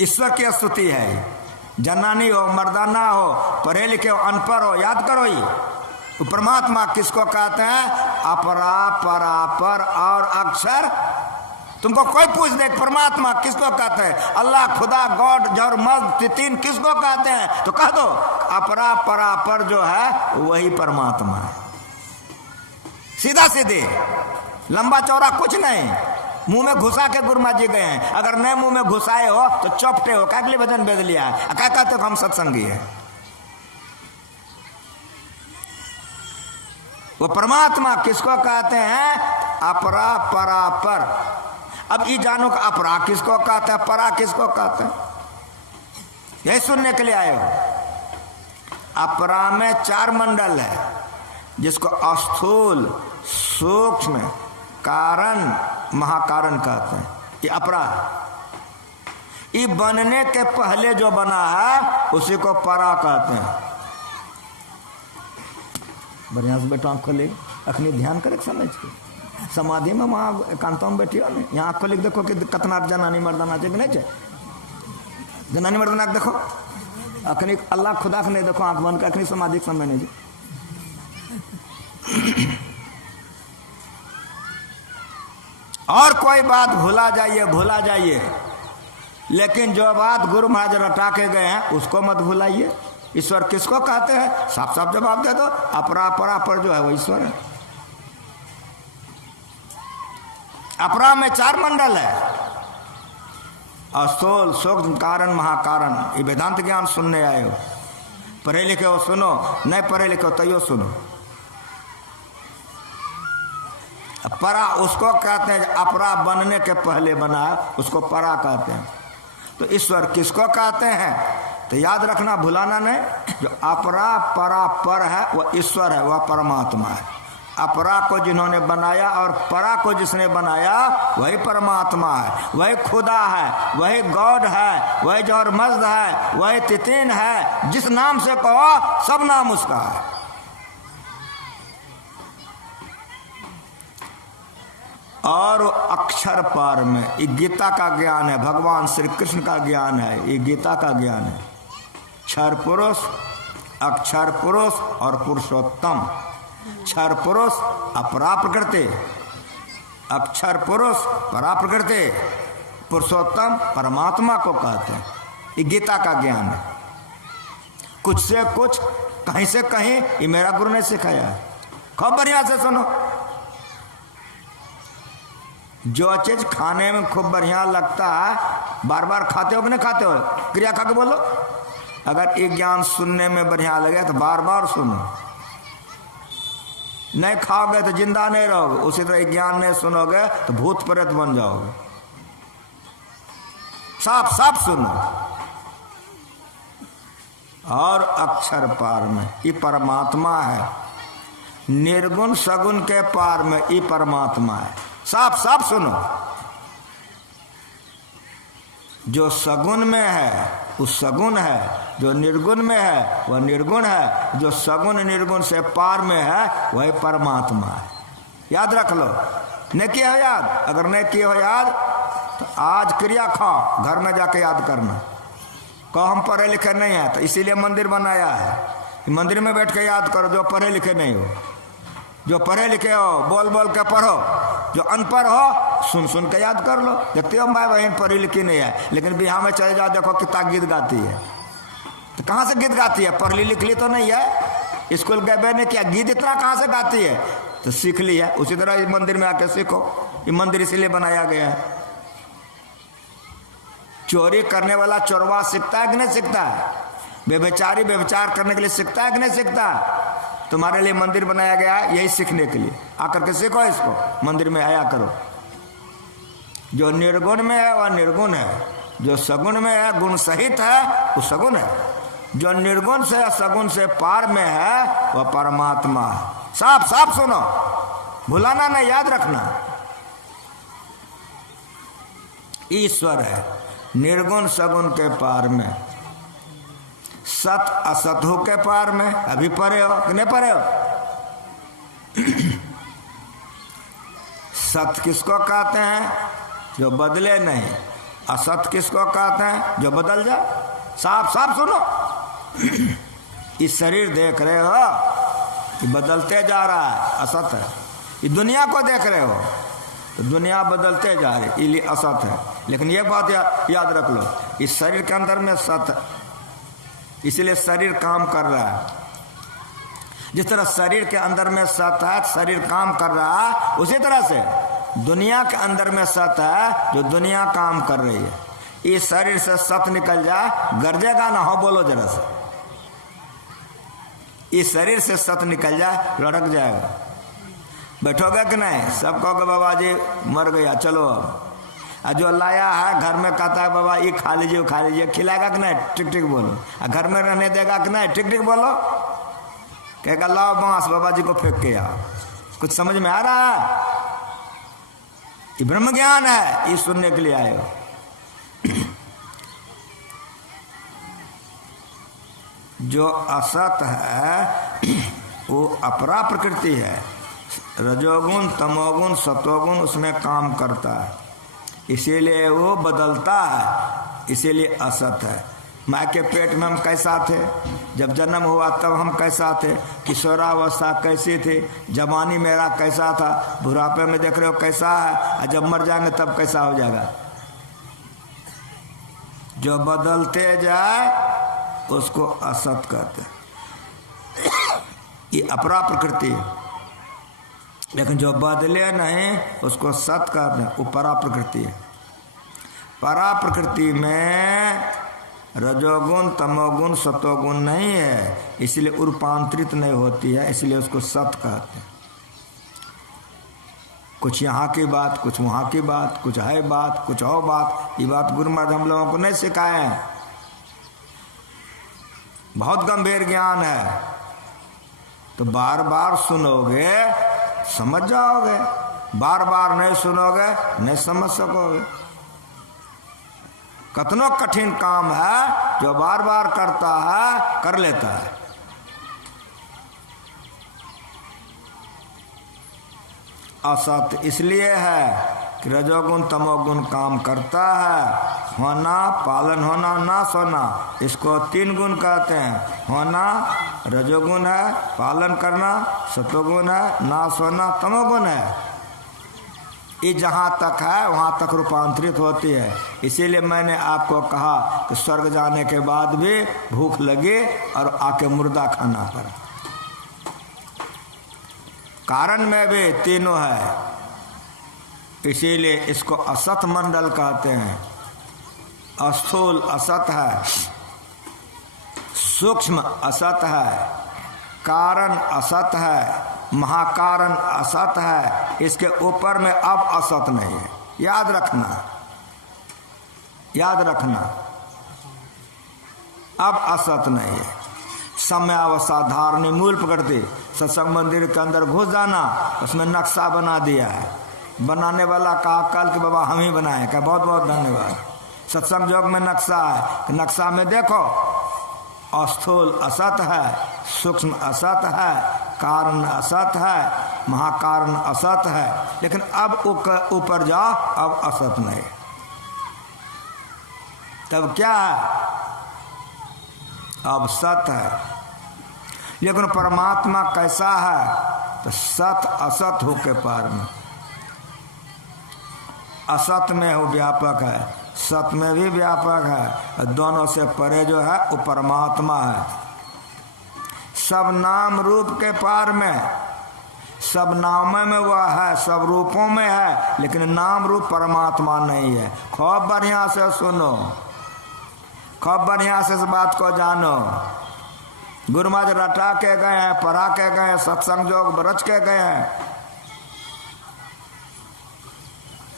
ईश्वर की स्तुति है। जनानी हो मर्दाना हो, पढ़े लिखे हो अनपढ़ हो, याद करो ही तो परमात्मा किसको कहते हैं? अपरा परापर और अक्षर। तुमको कोई पूछ दे परमात्मा किसको कहते हैं? अल्लाह, खुदा, गॉड, जर, मर्द, तीन किसको कहते हैं? तो कह दो अपरा परापर जो है वही परमात्मा है। सीधा सीधे, लंबा चौड़ा कुछ नहीं। मुंह में घुसा के गुरुमा जी गए हैं। अगर नए मुंह में घुसाए हो तो चौपटे हो। क्या के लिए भजन भेज लिया है? क्या कहते हो हम सत्संगी है? वो परमात्मा किसको कहते हैं? अपरा परापर। अब ये जानो कि अपरा किसको कहते हैं, परा किसको कहते हैं? यही सुनने के लिए आए हो। अपरा में 4 मंडल है, जिसको स्थूल, सूक्ष्म, कारण, महाकारण कहते हैं। ये अपरा। ये बनने के पहले जो बना है उसी को परा कहते हैं। बढ़िया से बैठो, आँख खोले, अखनी ध्यान करे समझ के। समाधि में वहाँ एकांतों में बैठी हो ना, यहाँ आँख खोले देखो कि कितना जनानी मर्दाना चाहिए नहीं चाहिए। जनानी मर्दाना देखो, अखनी अल्लाह खुदा के नहीं देखो, आँख बंद कर, अखनी समाधि समय नहीं। और कोई बात भूला जाइए, लेकिन जो बात गुरु महाराज रटा के गए हैं उसको मत भुलाइए। ईश्वर किसको कहते हैं? साफ साफ जवाब दे दो। अपरा परापर जो है वो ईश्वर है। अपरा में 4 मंडल है, स्थूल, सूक्ष्म, कारण, महाकारण। ये वेदांत ज्ञान सुनने आए हो। पढ़े लिखे हो सुनो, नहीं पढ़े लिखे हो तैयो सुनो। परा उसको कहते हैं अपरा बनने के पहले बना है, उसको परा कहते हैं। तो ईश्वर किसको कहते हैं? तो याद रखना, भुलाना नहीं। जो अपरा परा पर है वह ईश्वर है, वह परमात्मा है। अपरा को जिन्होंने बनाया और परा को जिसने बनाया वही परमात्मा है, वही खुदा है, वही गॉड है, वही जौहर मज़्द है, वही तितीन है। जिस नाम से कहो सब नाम उसका है। और अक्षर पार में ये गीता का ज्ञान है, भगवान श्री कृष्ण का ज्ञान है, ये गीता का ज्ञान है। क्षर पुरुष, अक्षर पुरुष और पुरुषोत्तम। क्षर पुरुष अपरा प्रकृति, अक्षर पुरुष परा प्रकृति, पुरुषोत्तम परमात्मा को कहते हैं। ये गीता का ज्ञान है। कुछ से कुछ, कहीं से कहीं, ये मेरा गुरु ने सिखाया है। खूब बढ़िया से सुनो। जो चीज खाने में खूब बढ़िया लगता है बार बार खाते हो कि नहीं खाते हो? क्रिया खा के बोलो। अगर ये ज्ञान सुनने में बढ़िया लगे तो बार बार सुनो। नहीं खाओगे तो जिंदा नहीं रहोगे। उसी तरह ज्ञान नहीं सुनोगे तो भूत प्रेत बन जाओगे। साफ साफ सुनो। और अक्षर पार में ये परमात्मा है, निर्गुण सगुण के पार में ये परमात्मा है। साफ साफ सुनो। जो सगुण में है वो सगुण है, जो निर्गुण में है वह निर्गुण है, जो सगुण निर्गुण से पार में है वही परमात्मा है। याद रख लो। नहीं किया हो याद? अगर नहीं किए हो याद तो आज क्रिया खाओ, घर में जाके याद करना। कहो हम पढ़े लिखे नहीं है, तो इसीलिए मंदिर बनाया है। मंदिर में बैठ के याद करो। जो पढ़े लिखे नहीं हो, जो पढ़े लिखे हो बोल बोल के पढ़ो, जो अनपढ़ हो सुन सुन के याद कर लो। देखते हो भाई बहन पढ़ी लिखी नहीं है, लेकिन बिहार में चले जाओ देखो कितना गीत गाती है। तो कहाँ से गीत गाती है? पढ़ ली लिख ली तो नहीं है, स्कूल गए नहीं किया, गीत इतना कहाँ से गाती है? तो सीख ली है। उसी तरह इस मंदिर में आके सीखो। ये मंदिर इसीलिए बनाया गया है। चोरी करने वाला चोरवा सीखता है कि नहीं सीखता है? व्यभिचारी व्यभिचार करने के लिए सीखता है कि नहीं सीखता? तुम्हारे लिए मंदिर बनाया गया है यही सीखने के लिए। आकर के सीखो इसको, मंदिर में आया करो। जो निर्गुण में है वह निर्गुण है, जो सगुण में है गुण सहित है वो सगुण है, जो निर्गुण से या सगुण से पार में है वह परमात्मा है। साफ साफ सुनो, भुलाना नहीं, याद रखना। ईश्वर है निर्गुण सगुण के पार में, सत असत हो के पार में। अभी पढ़े हो कि नहीं पढ़े हो? सत किसको कहते हैं? जो बदले नहीं। असत किसको कहते हैं? जो बदल जाए। साफ साफ सुनो। इस शरीर देख रहे हो कि बदलते जा रहा है, असत है। ये दुनिया को देख रहे हो तो दुनिया बदलते जा रही, इसलिए असत है। लेकिन ये बात याद रख लो, इस शरीर के अंदर में सत है, इसलिए शरीर काम कर रहा है। जिस तरह शरीर के अंदर में सत है, शरीर काम कर रहा है, उसी तरह से दुनिया के अंदर में सत है, जो दुनिया काम कर रही है। इस शरीर से सत निकल जाए, गरजेगा ना हो? बोलो जरा से। इस शरीर से सत निकल जाए, लड़क जाएगा। बैठोगे कि नहीं? सब कहोगे बाबा जी मर गया, चलो अब। जो लाया है घर में कहता है बाबा ये खा लीजिए, खा लीजिए। खिलाएगा कि नहीं? टिक टिक बोलो। घर में रहने देगा कि नहीं? टिक टिक बोलो। कहेगा लाओ बांस, बाबा जी को फेंक के आओ। कुछ समझ में आ रहा है? ये ब्रह्म ज्ञान है, ये सुनने के लिए आए हो। जो असत है वो अपरा प्रकृति है। रजोगुण तमोगुण सतोगुण उसमें काम करता है, इसीलिए वो बदलता है, इसीलिए असत है। माँ के पेट में हम कैसा थे, जब जन्म हुआ तब हम कैसा थे, किशोरावस्था कैसी थी, जवानी मेरा कैसा था, बुढ़ापे में देख रहे हो कैसा है, और जब मर जाएंगे तब कैसा हो जाएगा। जो बदलते जाए उसको असत कहते हैं। ये अपरा प्रकृति है। लेकिन जो बदले नहीं उसको सत कहते हैं, वो परा प्रकृति है। परा प्रकृति में रजोगुण तमोगुण सतोगुण नहीं है, इसलिए रूपांतरित नहीं होती है, इसलिए उसको सत कहते हैं। कुछ यहाँ की बात, कुछ वहाँ की बात, कुछ है बात, कुछ और बात। ये बात गुरु महाराज हम लोगों को नहीं सिखाए हैं। बहुत गंभीर ज्ञान है। तो बार बार सुनोगे समझ जाओगे, बार बार नहीं सुनोगे नहीं समझ सकोगे। कितना कठिन काम है, जो बार बार करता है कर लेता है। असत इसलिए है कि रजोगुण तमोगुण काम करता है। होना, पालन होना, नाश होना, इसको 3 गुण कहते हैं। होना रजोगुण है, पालन करना सतोगुण है, नाश होना तमोगुण है। ये जहाँ तक है वहाँ तक रूपांतरित होती है। इसीलिए मैंने आपको कहा कि स्वर्ग जाने के बाद भी भूख लगी और आके मुर्दा खाना पड़ा। कारण में भी तीनों है, इसीलिए इसको असत मंडल कहते हैं। स्थूल असत है, सूक्ष्म असत है, कारण असत है, महाकारण असत है। इसके ऊपर में अब असत नहीं है। याद रखना, याद रखना, अब असत नहीं है। समयावस्था धारणी मूल प्रकृति। सत्संग मंदिर के अंदर घुस जाना, उसमें नक्शा बना दिया है। बनाने वाला कहा कल कि बाबा हम ही बनाए, कहा बहुत बहुत धन्यवाद। सत्संग योग में नक्शा है कि नक्शा में देखो स्थूल असत है, सूक्ष्म असत है, कारण असत है, महाकारण असत है। लेकिन अब ऊपर जाओ, अब असत नहीं। तब क्या है? अब सत है। लेकिन परमात्मा कैसा है? तो सत असत हो के पार में। असत में वो व्यापक है, सत में भी व्यापक है। दोनों से परे जो है वो परमात्मा है। सब नाम रूप के पार में, सब नाम में वह है, सब रूपों में है, लेकिन नाम रूप परमात्मा नहीं है। खूब बढ़िया से सुनो, खूब बढ़िया से इस बात को जानो। गुरु महाराज रटा के गए हैं, पढ़ा के गए हैं, सत्संग योग बरच के गए हैं।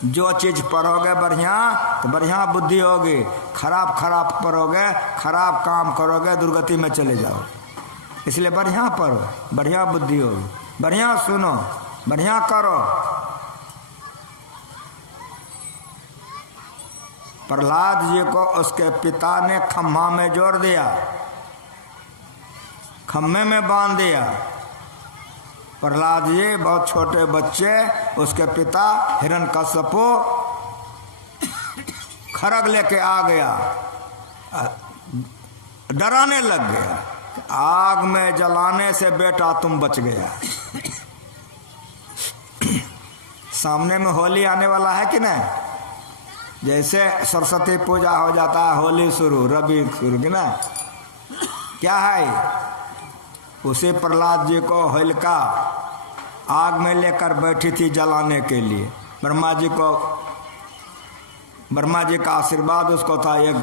जो चीज पढ़ोगे बढ़िया तो बढ़िया बुद्धि होगी, खराब खराब पढ़ोगे, खराब काम करोगे, दुर्गति में चले जाओ। इसलिए बढ़िया पढ़ो, बढ़िया बुद्धि होगी, बढ़िया सुनो, बढ़िया करो। प्रहलाद जी को उसके पिता ने खम्भा में जोड़ दिया, खम्भे में बांध दिया। प्रहलाद जी बहुत छोटे बच्चे, उसके पिता हिरण्यकश्यपु खरग लेके आ गया, डराने लग गया, आग में जलाने से बेटा तुम बच गया। सामने में होली आने वाला है कि नहीं? जैसे सरस्वती पूजा हो जाता है, होली शुरू, रवि शुरू कि ना, क्या है? उसे प्रहलाद जी को होलिका आग में लेकर बैठी थी जलाने के लिए। ब्रह्मा जी का आशीर्वाद उसको था। एक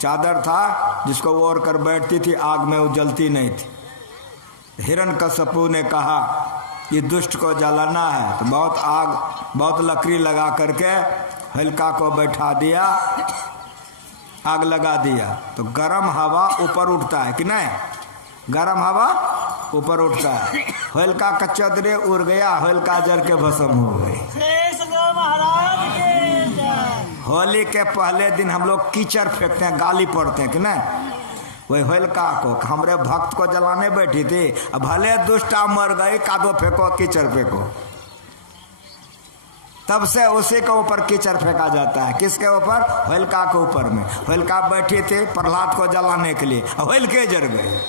चादर था जिसको वो ओढ़ कर बैठती थी, आग में वो जलती नहीं थी। हिरण्यकश्यपु ने कहा ये दुष्ट को जलाना है, तो बहुत आग, बहुत लकड़ी लगा करके होलिका को बैठा दिया, आग लगा दिया। तो गर्म हवा ऊपर उठता है कि नहीं? गर्म हवा ऊपर उठता है। होलिका का चदरे उड़ गया, होलिका जल के भस्म हो गई। होली के पहले दिन हम लोग कीचड़ फेंकते हैं, गाली पड़ते हैं कि नहीं? वही होलिका को हमरे भक्त को जलाने बैठी थी, अब भले दुष्टा मर गई, कादो फेंको, कीचड़ फेंको। तब से उसी के ऊपर कीचड़ फेंका जाता है। किसके ऊपर? होलिका के ऊपर में। होलिका बैठी थी प्रहलाद को जलाने के लिए, होलिके जल गए।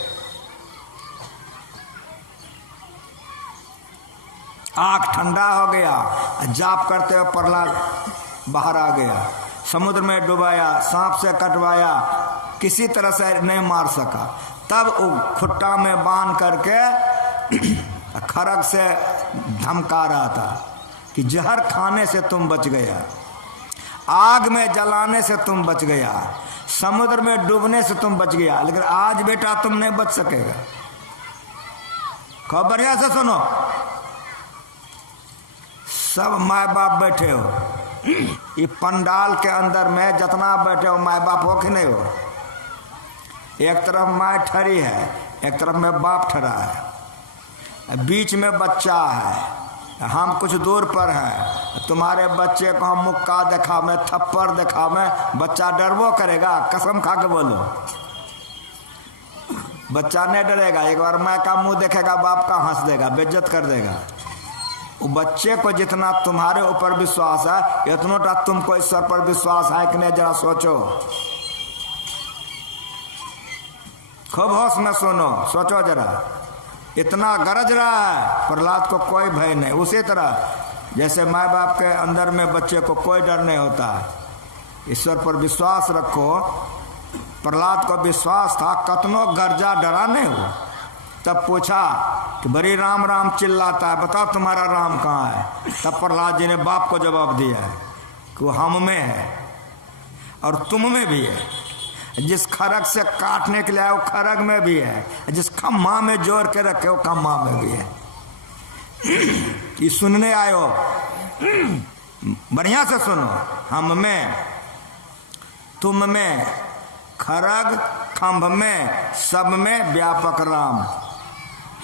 आग ठंडा हो गया, जाप करते हुए प्रहलाद बाहर आ गया, समुद्र में डुबाया, सांप से कटवाया, किसी तरह से नहीं मार सका। तब वो खुट्टा में बांध करके खरग से धमका रहा था कि जहर खाने से तुम बच गया, आग में जलाने से तुम बच गया, समुद्र में डूबने से तुम बच गया, लेकिन आज बेटा तुम नहीं बच सकेगा। खूब बढ़िया से सुनो, सब माँ बाप बैठे हो, ये पंडाल के अंदर में जितना बैठे हो माँ बाप हो कि नहीं हो? एक तरफ माँ ठहरी है, एक तरफ में बाप ठहरा है, बीच में बच्चा है, हम कुछ दूर पर हैं। तुम्हारे बच्चे को हम मुक्का दिखावे, थप्पड़ दिखावे, बच्चा डरबो करेगा? कसम खा के बोलो, बच्चा नहीं डरेगा। एक बार माँ का मुंह देखेगा, बाप का हंस देगा, बेइज्जत कर देगा। वो बच्चे को जितना तुम्हारे ऊपर विश्वास है, इतना तुमको ईश्वर पर विश्वास है कि नहीं, जरा सोचो। खूब होश में सुनो, सोचो जरा। इतना गरज रहा है, प्रहलाद को कोई भय नहीं। उसी तरह जैसे माँ बाप के अंदर में बच्चे को कोई डर नहीं होता है, ईश्वर पर विश्वास रखो। प्रहलाद को विश्वास था, कतनो गर्जा डरा नहीं हो। तब पूछा कि बड़ी राम राम चिल्लाता है, बताओ तुम्हारा राम कहाँ है? तब प्रहलाद जी ने बाप को जवाब दिया है कि वो हम में है और तुम में भी है। जिस खरग से काटने के लिए आए वो खरग में भी है, जिस खम्मा में जोड़ के रखे वो खम्मा में भी है। ये सुनने आयो, बढ़िया से सुनो। हम में, तुम में, खरग खंभ में, सब में व्यापक राम।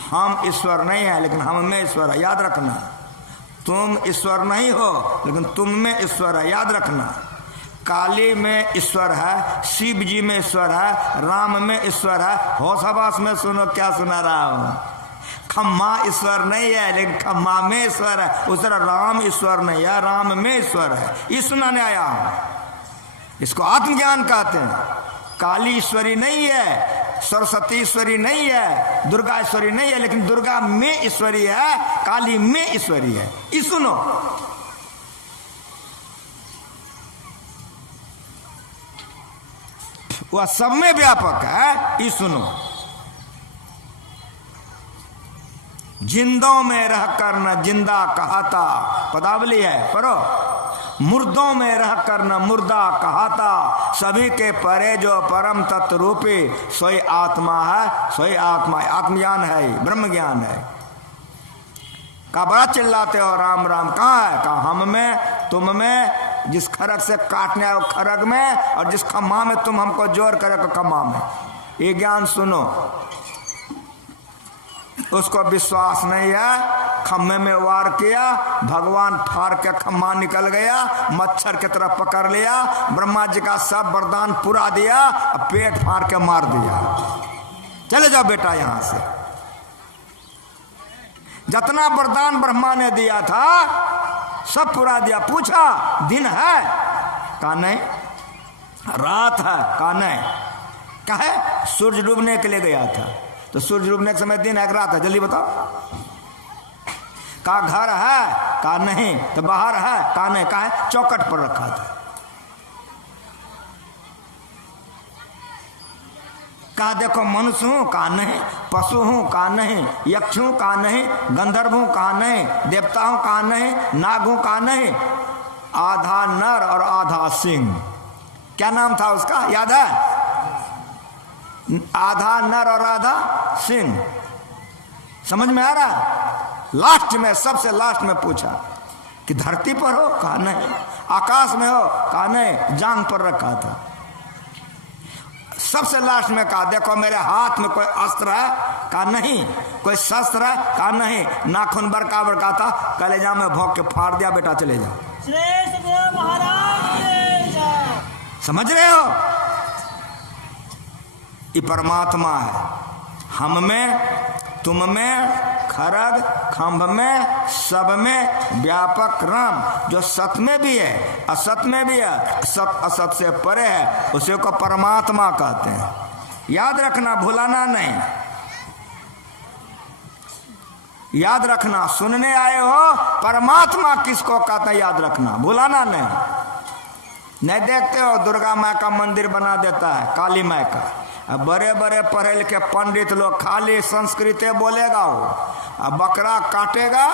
हम ईश्वर नहीं है लेकिन हम में ईश्वर है, याद रखना। तुम ईश्वर नहीं हो लेकिन तुम में ईश्वर है, याद रखना। काली में ईश्वर है, शिव जी में ईश्वर है, राम में ईश्वर है। होशबास में सुनो क्या सुना रहा हूं। खम्मा ईश्वर नहीं है लेकिन खम्मा में ईश्वर है। उस तरह राम ईश्वर नहीं है, राम में ईश्वर है। ये सुनाने आया हूं। इसको आत्मज्ञान कहते हैं। काली ईश्वरी नहीं है, सरस्वती ईश्वरी नहीं है, दुर्गा ईश्वरी नहीं है, लेकिन दुर्गा में ईश्वरी है, काली में ईश्वरी है। ये सुनो। वह सब में व्यापक है। ये सुनो। जिंदों में रहकर न जिंदा कहाता, पदावली है, पढ़ो। मुर्दों में रहकर न मुर्दा कहाता, सभी के परे जो परम तत्व रूपी सोई आत्मा है, सोई आत्मा। आत्मज्ञान है, ब्रह्म ज्ञान है। का बड़ा चिल्लाते हो राम राम, कहाँ है? कहा हम में, तुम में। जिस खरग से काटने आए खरग में, और जिस खम्मा में तुम हमको जोर करे तो खम्मा में। ये ज्ञान सुनो। उसको विश्वास नहीं है, खम्मे में वार किया, भगवान फाड़ के खम्मा निकल गया, मच्छर की तरफ पकड़ लिया, ब्रह्मा जी का सब वरदान पूरा दिया, पेट फाड़ के मार दिया। चले जाओ बेटा यहां से। जितना वरदान ब्रह्मा ने दिया था सब पूरा दिया। पूछा दिन है? कहा नहीं। रात है? कहा नहीं। क्या है? सूरज डूबने के लिए गया था। तो सूरज डूबने के समय दिन है कि रात है? जल्दी बताओ। कहा घर है? कहा नहीं। तो बाहर है? कहा नहीं। कहा है? चौखट पर रखा था। कहा देखो मनुष्य हूं? कहा नहीं। पशु हूं? कहा नहीं। यक्ष हूं? कहा नहीं। गंधर्व हूं? कहा नहीं। देवता हूं? कहा नहीं। नाग हूं? कहा नहीं। आधा नर और आधा सिंह। क्या नाम था उसका, याद है? आधा नर और आधा सिंह। समझ में आ रहा? लास्ट में, सबसे लास्ट में पूछा कि धरती पर हो? कहा नहीं। आकाश में हो? कहा नहीं। जांग पर रखा था। सबसे लास्ट में कहा देखो मेरे हाथ में कोई अस्त्र है? कहा नहीं। कोई शस्त्र है? कहा नहीं। नाखून बड़का बड़का था, कलेजा में भोंक के फाड़ दिया। बेटा चले जाओ। समझ रहे हो? ये परमात्मा है। हम में, तुम में, खरग खंभ में, सब में व्यापक राम, जो सत में भी है असत में भी है, सत असत से परे है, उसे को परमात्मा कहते हैं। याद रखना, भुलाना नहीं। याद रखना, सुनने आए हो परमात्मा किसको कहते हैं, याद रखना, भुलाना नहीं। नहीं देखते हो दुर्गा माँ का मंदिर बना देता है, काली माँ का। अब बड़े बड़े पढ़े लिखे पंडित लोग खाली संस्कृत बोलेगा, वो अब बकरा काटेगा,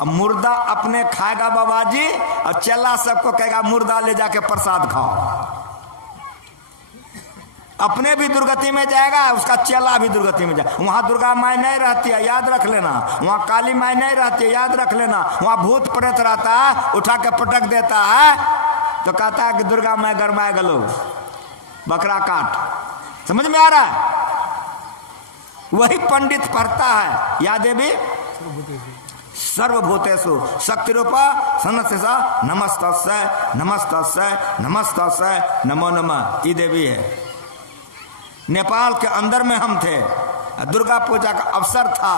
अब मुर्दा अपने खाएगा बाबा जी, और चेला सबको कहेगा मुर्दा ले जाके प्रसाद खाओ। अपने भी दुर्गति में जाएगा, उसका चेला भी दुर्गति में जाएगा। वहां दुर्गा माई नहीं रहती है, याद रख लेना। वहां काली माई नहीं रहती है, याद रख लेना। वहां भूत प्रेत रहता है, उठा के पटक देता है, तो कहता है कि दुर्गा माई गरमाए गलो, बकरा काट। समझ में आ रहा है? वही पंडित पढ़ता है या देवी सर्वभूतेषु शक्ति रूपा सन्नस्सा नमस्तस्यै नमस्तस्यै नमस्तस्यै नमो नमः। ये देवी है। नेपाल के अंदर में हम थे, दुर्गा पूजा का अवसर था,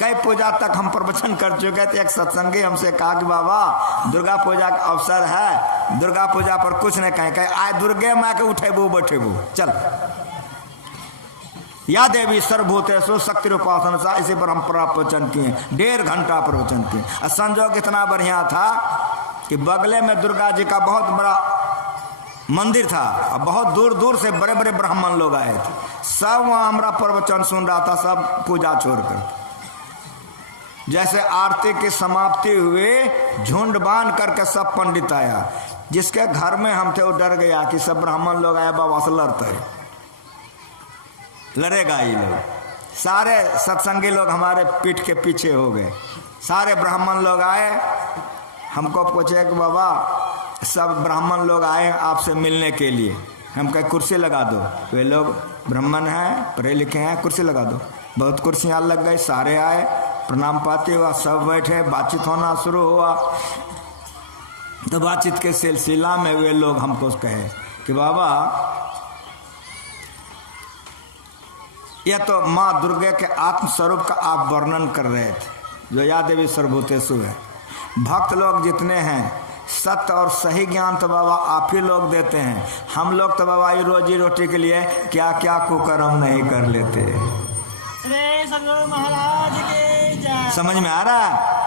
कई पूजा तक हम प्रवचन कर चुके थे। एक सत्संगी हमसे कहा कि बाबा दुर्गा पूजा का अवसर है, दुर्गा पूजा पर कुछ नहीं कहे आए दुर्गे माँ के उठेबू बैठेबू चल। या देवी सर्वभूतेषु शक्ति रूपासनसा, इसी पर हम प्रवचन किए, 1.5 घंटा प्रवचन किए। संजोग इतना बढ़िया था कि बगले में दुर्गा जी का बहुत बड़ा मंदिर था और बहुत दूर दूर से बड़े बड़े ब्राह्मण लोग आए थे। सब वहाँ हमारा प्रवचन सुन रहा था, सब पूजा छोड़कर। जैसे आरती की समाप्ति हुई, झुंड बांध करके सब पंडित आया। जिसके घर में हम थे वो डर गया कि सब ब्राह्मण लोग आए, बाबा से लड़ते लड़ेगा ये लोग। सारे सत्संगी लोग हमारे पीठ के पीछे हो गए। सारे ब्राह्मण लोग आए, हमको पूछे कि बाबा सब ब्राह्मण लोग आए आपसे मिलने के लिए, हम कहे कुर्सी लगा दो। वे लोग ब्राह्मण हैं, पढ़े लिखे हैं, कुर्सी लगा दो। बहुत कुर्सियाँ लग गई, सारे आए, प्रणाम पाती हुआ सब बैठे, बातचीत होना शुरू हुआ। तो बातचीत के सिलसिला में वे लोग हमको कहे कि बाबा यह तो माँ दुर्गा के आत्मस्वरूप का आप वर्णन कर रहे थे, जो या देवी सर्वभूतेषु है। भक्त लोग जितने हैं, सत्य और सही ज्ञान तो बाबा आप ही लोग देते हैं। हम लोग तो बाबा ये रोजी रोटी के लिए क्या क्या कुकर्म नहीं कर लेते। सदगुरु महाराज के जय। समझ में आ रहा है?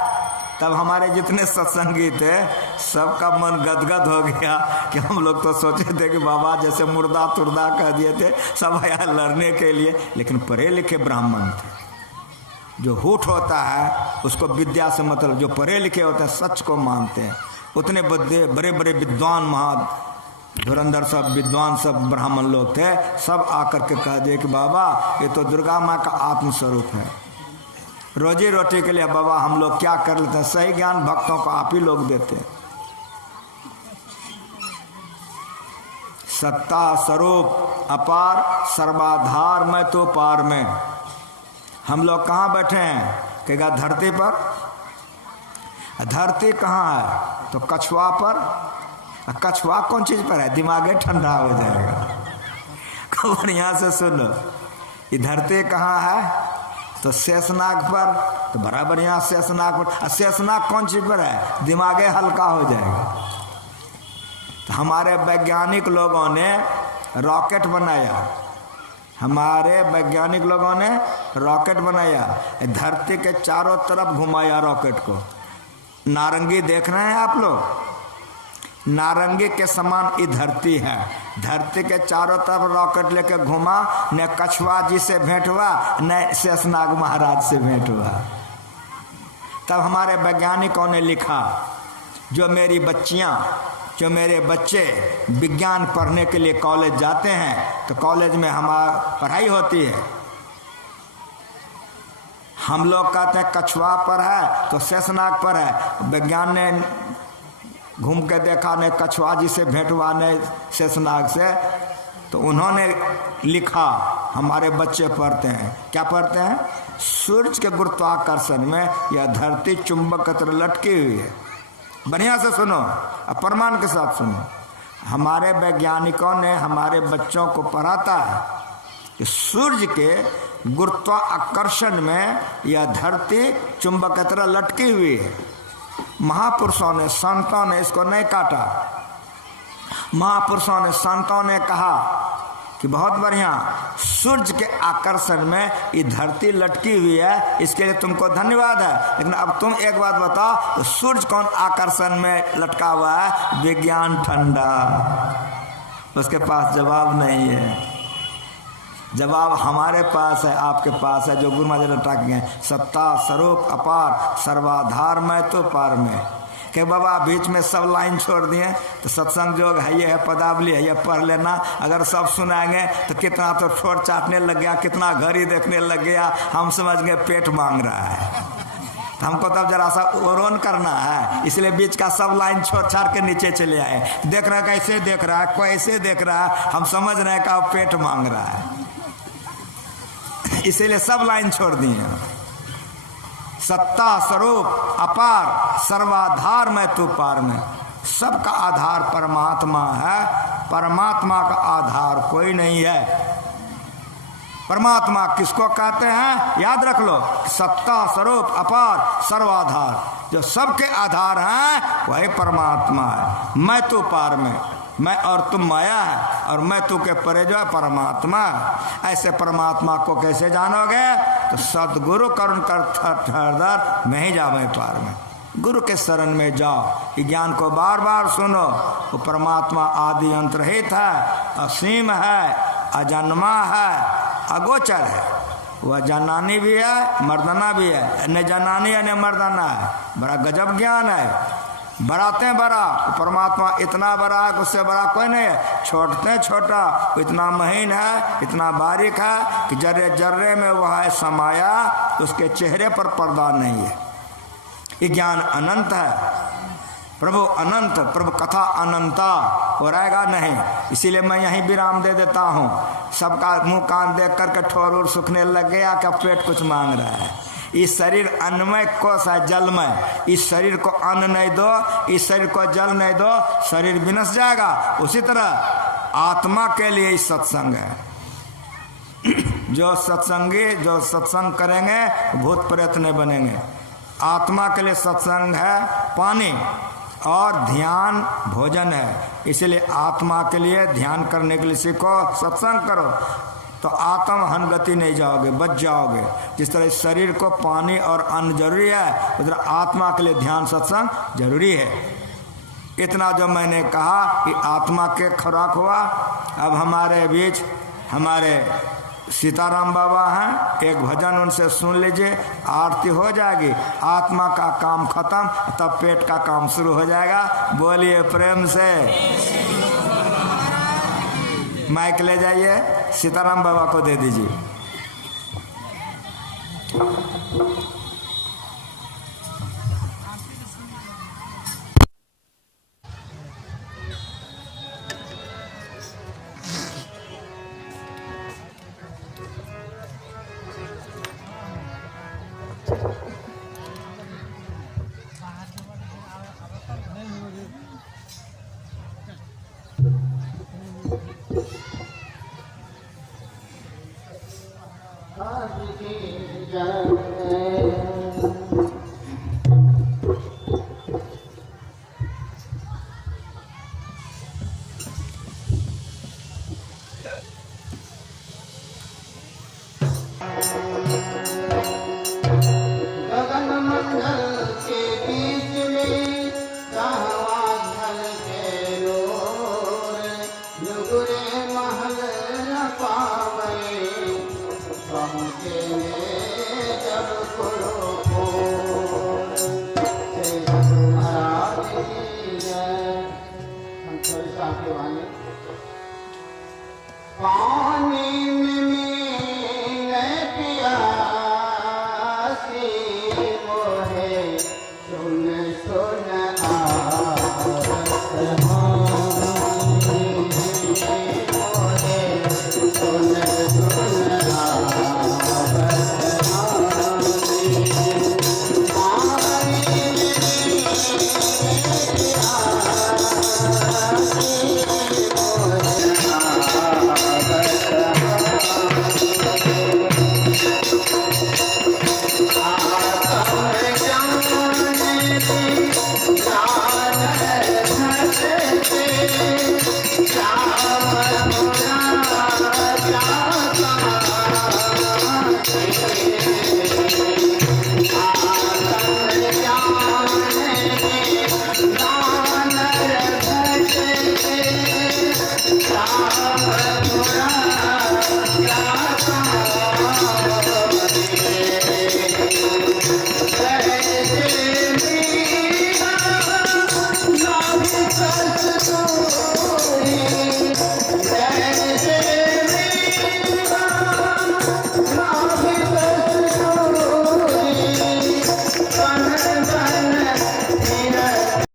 तब हमारे जितने सत्संगी थे सबका मन गदगद हो गया कि हम लोग तो सोचे थे कि बाबा जैसे मुर्दा तुर्दा कह दिए थे सब आया लड़ने के लिए, लेकिन पढ़े लिखे ब्राह्मण थे। जो होठ होता है उसको विद्या से मतलब, जो पढ़े लिखे होते हैं सच को मानते हैं। उतने बड़े बड़े विद्वान धुरंधर सब विद्वान सब ब्राह्मण लोग थे, सब आकर के कह दिए कि बाबा ये तो दुर्गा माँ का आत्मस्वरूप है। रोजी रोटी के लिए बाबा हम लोग क्या कर लेते हैं, सही ज्ञान भक्तों को आप ही लोग देते हैं। सत्ता स्वरूप अपार सर्वाधार में तो पार में। हम लोग कहाँ बैठे हैं? कहेगा धरती पर। धरती कहाँ है? तो कछुआ पर। कछुआ कौन चीज पर है? दिमाग ठंडा हो जाएगा। खबर यहाँ से सुनो, ये धरती कहाँ है? तो शेषनाग पर। तो बराबर यहाँ शेषनाग पर। शेषनाग कौन चीज पर है? दिमाग हल्का हो जाएगा। तो हमारे वैज्ञानिक लोगों ने रॉकेट बनाया, हमारे वैज्ञानिक लोगों ने रॉकेट बनाया, धरती के चारों तरफ घुमाया रॉकेट को। नारंगी देख रहे हैं आप लोग? नारंगी के समान ये धरती है। धरती के चारों तरफ रॉकेट लेके घुमा, न कछुआ जी से भेंट हुआ न शेषनाग महाराज से भेंट हुआ। तब हमारे वैज्ञानिकों ने लिखा, जो मेरी बच्चियां, जो मेरे बच्चे विज्ञान पढ़ने के लिए कॉलेज जाते हैं, तो कॉलेज में हमारा पढ़ाई होती है। हम लोग कहते हैं कछुआ पर है तो शेषनाग पर है। विज्ञान ने घूम के देखा, ने कछुआ जी से भेंट हुआ ने शेषनाग से, तो उन्होंने लिखा, हमारे बच्चे पढ़ते हैं। क्या पढ़ते हैं? सूर्य के गुरुत्वाकर्षण में यह धरती चुंबक की तरह लटकी हुई है। बढ़िया से सुनो, अब प्रमाण के साथ सुनो। हमारे वैज्ञानिकों ने हमारे बच्चों को पढ़ाता है कि सूर्य के गुरुत्वाकर्षण में यह धरती चुंबक की तरह लटकी हुई है। महापुरुषों ने, संतों ने इसको नहीं काटा। महापुरुषों ने, संतों ने कहा कि बहुत बढ़िया, सूर्य के आकर्षण में ये धरती लटकी हुई है, इसके लिए तुमको धन्यवाद है। लेकिन अब तुम एक बात बताओ, तो सूर्य कौन आकर्षण में लटका हुआ है? विज्ञान ठंडा। उसके पास जवाब नहीं है। जवाब हमारे पास है, आपके पास है, जो गुरु महाराज ने लटक गए। सत्ता स्वरूप अपार सर्वाधार में तो पार में। कि बाबा बीच में सब लाइन छोड़ दिए, तो सत्संग जोग है ये है, पदावली है ये, पढ़ लेना। अगर सब सुनाएंगे तो कितना तो ठोर चाटने लग गया, कितना घड़ी देखने लग गया, हम समझ गए पेट मांग रहा है। तो हमको तब जरा सा ओरोन करना है, इसलिए बीच का सब लाइन छोड़ छाड़ के नीचे चले आए। देख रहा है कैसे देख रहा है, कैसे देख रहा है, हम समझ रहे हैं कि अब पेट मांग रहा है, इसीलिए सब लाइन छोड़ दिए। सत्ता स्वरूप अपार सर्वाधार में तू पार में, सबका आधार परमात्मा है, परमात्मा का आधार कोई नहीं है। परमात्मा किसको कहते हैं, याद रख लो, सत्ता स्वरूप अपार सर्वाधार, जो सबके आधार हैं वही परमात्मा है। मैं तू पार में, मैं और तुम माया है, और मैं तू के परे जो है परमात्मा है। ऐसे परमात्मा को कैसे जानोगे, तो सदगुरु करुण कर ठहरदर में ही जावे पार में। गुरु के शरण में जाओ, ज्ञान को बार बार सुनो। वो परमात्मा आदि अंत रहित है, असीम है, अजन्मा है, अगोचर है। वह जनानी भी है, मर्दाना भी है, न जनानी है न मर्दाना है। बड़ा गजब ज्ञान है। बड़ाते बड़ा परमात्मा इतना बड़ा है, उससे बड़ा कोई नहीं है। छोटते छोटा इतना महीन है, इतना बारीक है कि जर्रे जर्रे में वह है समाया, उसके चेहरे पर पर्दा नहीं है। ये ज्ञान अनंत है। प्रभु अनंत, प्रभु कथा अनंता, हो रहेगा नहीं। इसीलिए मैं यहीं विराम दे देता हूँ। सबका मुंह कान देख करके ठोर उर सूखने लग गया कि पेट कुछ मांग रहा है। इस शरीर अन्नमय कोश है, जलमय। इस शरीर को अन्न नहीं दो, इस शरीर को जल नहीं दो, शरीर विनस जाएगा। उसी तरह आत्मा के लिए इस सत्संग है। जो सत्संगी जो सत्संग करेंगे भूत प्रेत नहीं बनेंगे। आत्मा के लिए सत्संग है पानी, और ध्यान भोजन है। इसलिए आत्मा के लिए ध्यान करने के लिए सीखो, सत्संग करो, तो आत्म हनगति नहीं जाओगे, बच जाओगे। जिस तरह शरीर को पानी और अन्न जरूरी है, उस तरह आत्मा के लिए ध्यान सत्संग जरूरी है। इतना जो मैंने कहा कि आत्मा के खुराक हुआ। अब हमारे बीच हमारे सीताराम बाबा हैं, एक भजन उनसे सुन लीजिए, आरती हो जाएगी। आत्मा का काम खत्म, तब पेट का काम शुरू हो जाएगा। बोलिए प्रेम से। माइक ले जाइए, सीताराम बाबा को दे दीजिए। Wow.